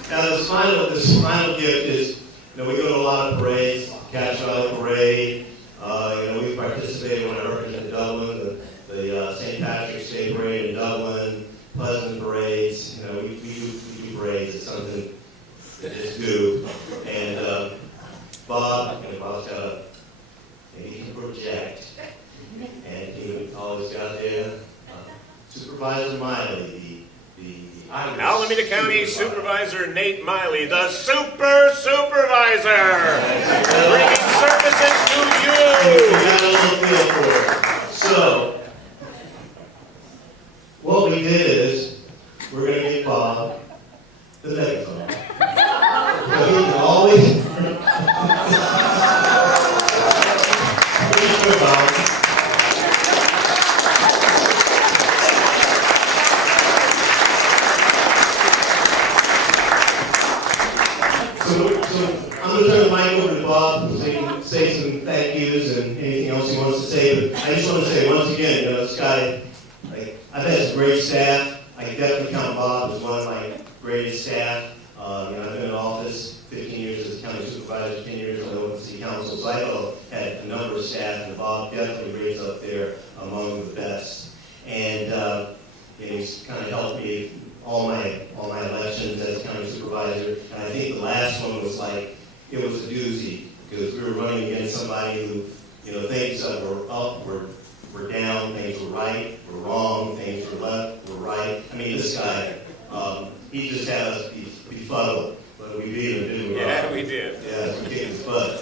Now this final gift is, we go to a lot of parades, Cash Valley Parade. We participated when I worked in Dublin, the St. Patrick's Day Parade in Dublin, Pleasant parades. We do parades. It's something that just do. And Bob's got a, maybe he can project, and he always got there. Supervisor Miley, Alameda County Supervisor Nate Miley, the Super Supervisor, bringing services to you. We got a little feel for it. So, what we did is, we're going to get Bob the megaphone. So he can always. I'm going to turn the mic over to Bob so he can say some thank yous and anything else he wants to say. But I just want to say once again, this guy, I've had some great staff. I can definitely count Bob as one of my greatest staff. I've been in office 15 years as county supervisor, 10 years on the Open City Council. So I've had a number of staff, and Bob definitely raised up there among the best. And he's kind of helped me all my elections as county supervisor. And I think the last one was it was a doozy, because we were running against somebody who, things that were up were down, things were right, were wrong, things were left, were right. I mean, this guy, he just had us befuddled, but we beat him, didn't we? Yeah, we did. Yeah, we kicked his butt.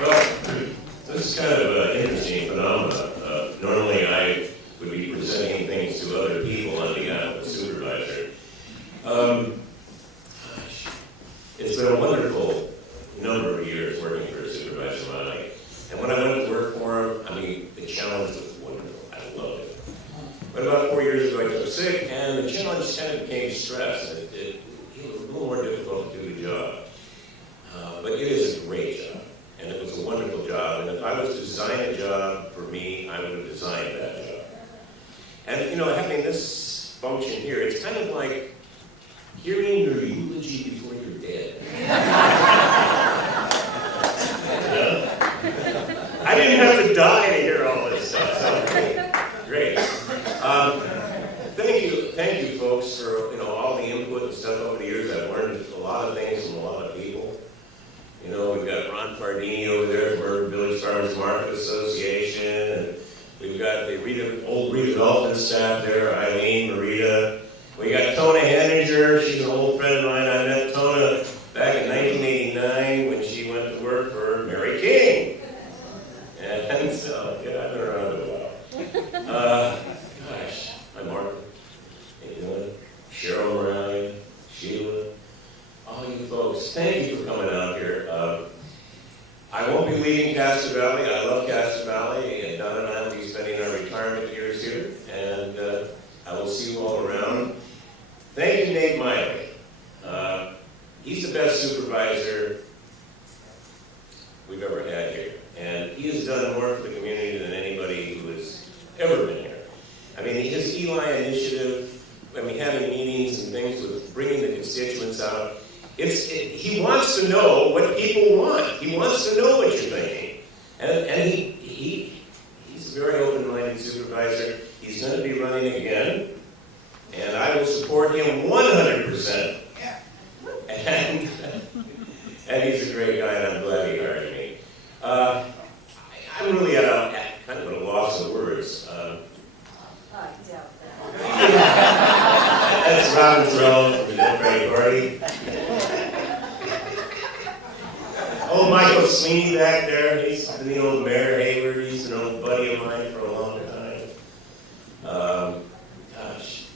Well, this is kind of an interesting phenomenon. Normally I would be presenting things to other people on behalf of the supervisor. It's been a wonderful number of years working for Supervisor Miley. And when I went to work for him, the challenge was wonderful. I loved it. But about 4 years ago, I got sick, and the challenge kind of became stress. It was a little more difficult to do the job. But it is a great job, and it was a wonderful job. And if I was to design a job for me, I would have designed that job. And, having this function here, it's kind of like hearing your eulogy before you're dead. I didn't have to die to hear all this stuff, so great. Thank you folks for all the input and stuff over the years. I've learned a lot of things from a lot of people. We've got Ron Pardini over there for Village Farmers Market Association, and we've got the old redevelopment staff there, Eileen, Marita. We got Tona Henninger. She's an old friend of mine. I met Tona back in 1989 when she went to work for Mary King. And so, I've been around a while. Gosh, hi Mark. How you doing? Cheryl Marion, Sheila, all you folks, thank you for coming out here. I won't be leaving Castro Valley. I love Castro Valley, and Donna and I will be spending our retirement years here, and I will see you all around. Thank you, Nate Miley. He's the best supervisor we've ever had here, and he has done more for the community than anybody who has ever been here. His Eli initiative, having meetings and things with bringing the constituents out, he wants to know know what people want. He wants to know what you're thinking. And he's a very open-minded supervisor. He's going to be running again, and I will support him 100%. And he's a great guy, and I'm glad he hired me. I'm really at kind of a loss of words. That's Robin Throne from the Democratic Party. Oh, Michael Sweeney back there. He's been the old Mayor Hayward. He's an old buddy of mine for a long time. Gosh.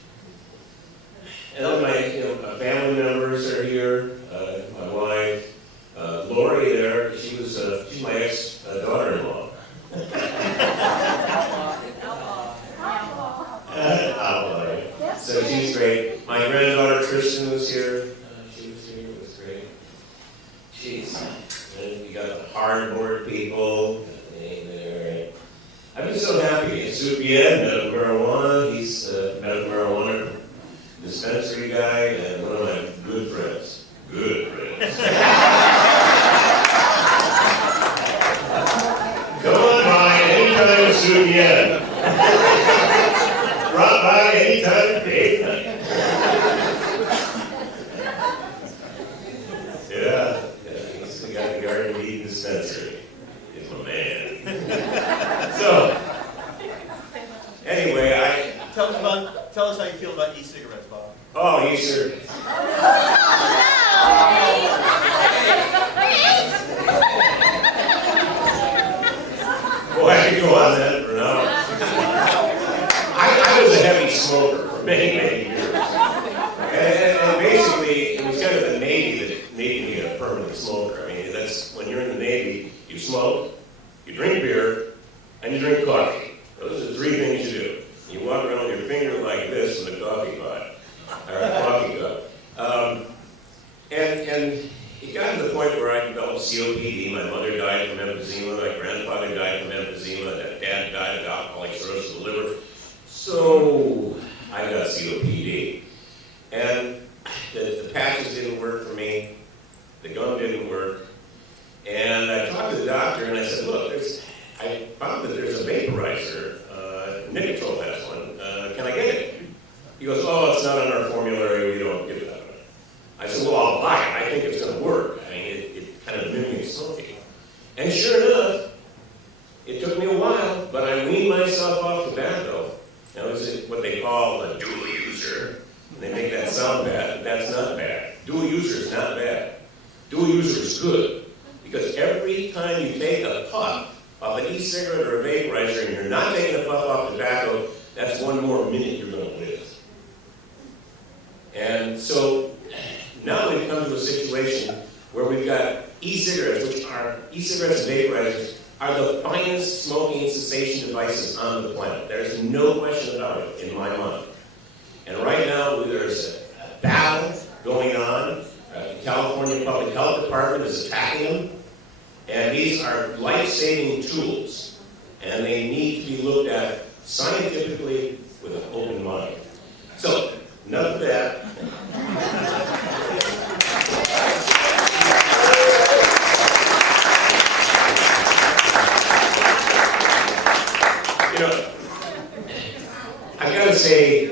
And all my family members are here. My wife, Lori there. She's my ex-daughter-in-law. So she's great. My granddaughter Kristen was here. She was here. It was great. Jeez. And you got the hardboard people. There. I've been so happy. Supied, medical marijuana. He's a medical marijuana dispensary guy and one of my good friends. Good friends. Come on by anytime, Supied. Drop by anytime, day and night. Yeah, he's got the Garden Meat Dispensary. He's my man. So, anyway, Tell us how you feel about e-cigarettes, Bob. Oh, e-cigarettes. Boy, I could go on that for an hour. I was a heavy smoker for many, many years. And basically, it was kind of the Navy that made me a permanent smoker. I mean, that's when you're in the Navy, you smoke, you drink beer, and you drink coffee. Those are the three things you do. You walk around with your finger like this in the coffee pot, or a coffee cup. And it got to the point where I developed COPD. My mother died from emphysema, my grandfather died from emphysema, my dad died of alcoholic cirrhosis of the liver. So I got COPD. And the patches didn't work for me, the gum didn't work. And I talked to the doctor and I said, look, I found that there's a vaporizer. Nicotol has one. Can I get it? He goes, oh, it's not on our formulary, we don't give that one. I said, well, I'll buy it. I think it's going to work. I mean, it kind of mimics smoking. And sure enough, it took me a while, but I weaned myself off tobacco. Now, this is what they call a dual user. They make that sound bad, but that's not bad. Dual user is not bad. Dual user is good, because every time you take a puff of an e-cigarette or a vaporizer and you're not taking a puff off tobacco, that's one more minute you're going to live. And so now we've come to a situation where we've got e-cigarettes, which are e-cigarettes and vaporizers, are the finest smoking cessation devices on the planet. There's no question about it in my mind. And right now there's a battle going on. The California Public Health Department is attacking them. And these are life-saving tools. And they need to be looked at scientifically with an open mind. So, enough of that. I gotta say,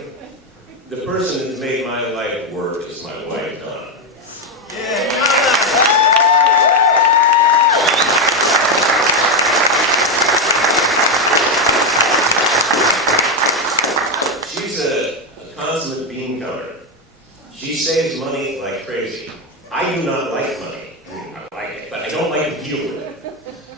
the person that's made my life work is my wife, Donna. She's a consummate bean counter. She saves money like crazy. I do not like money. I like it, but I don't like to deal with it.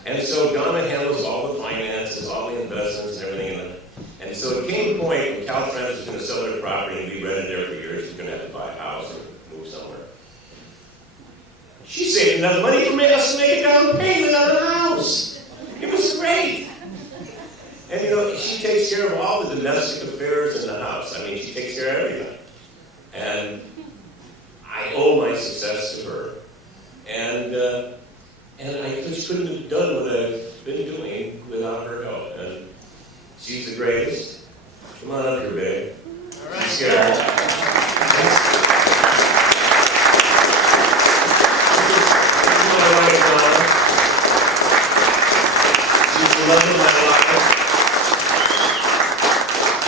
And so Donna handles all the finances, all the investments, and everything. And so it came to a point when Caltrans was going to sell their property and be rented there for years. She's going to have to buy a house or move somewhere. She saved enough money for us to make a down payment on a house. It was great. And she takes care of all the domestic affairs in the house. I mean, she takes care of everything. And I owe my success to her. And I just couldn't have done what I've been doing without her help. And she's the greatest. Come on up here, babe. All right. She's scared. love of my life.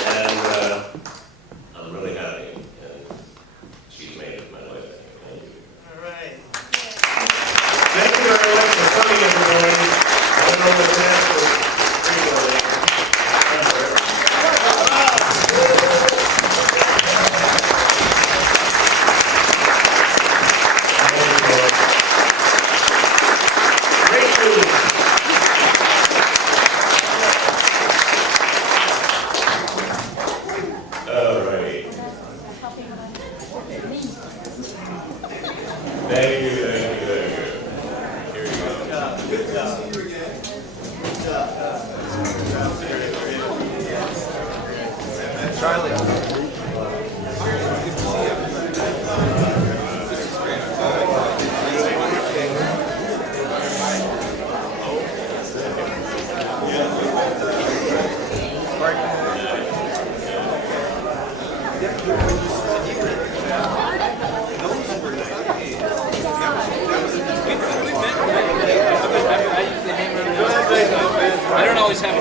And I'm really happy. And she's made it my life. Thank you. All right. Thank you very much for coming, everybody. I don't know what's next, but here you go, ladies. Thank you. Here you go. Good job. Good job. Charlie. I don't always have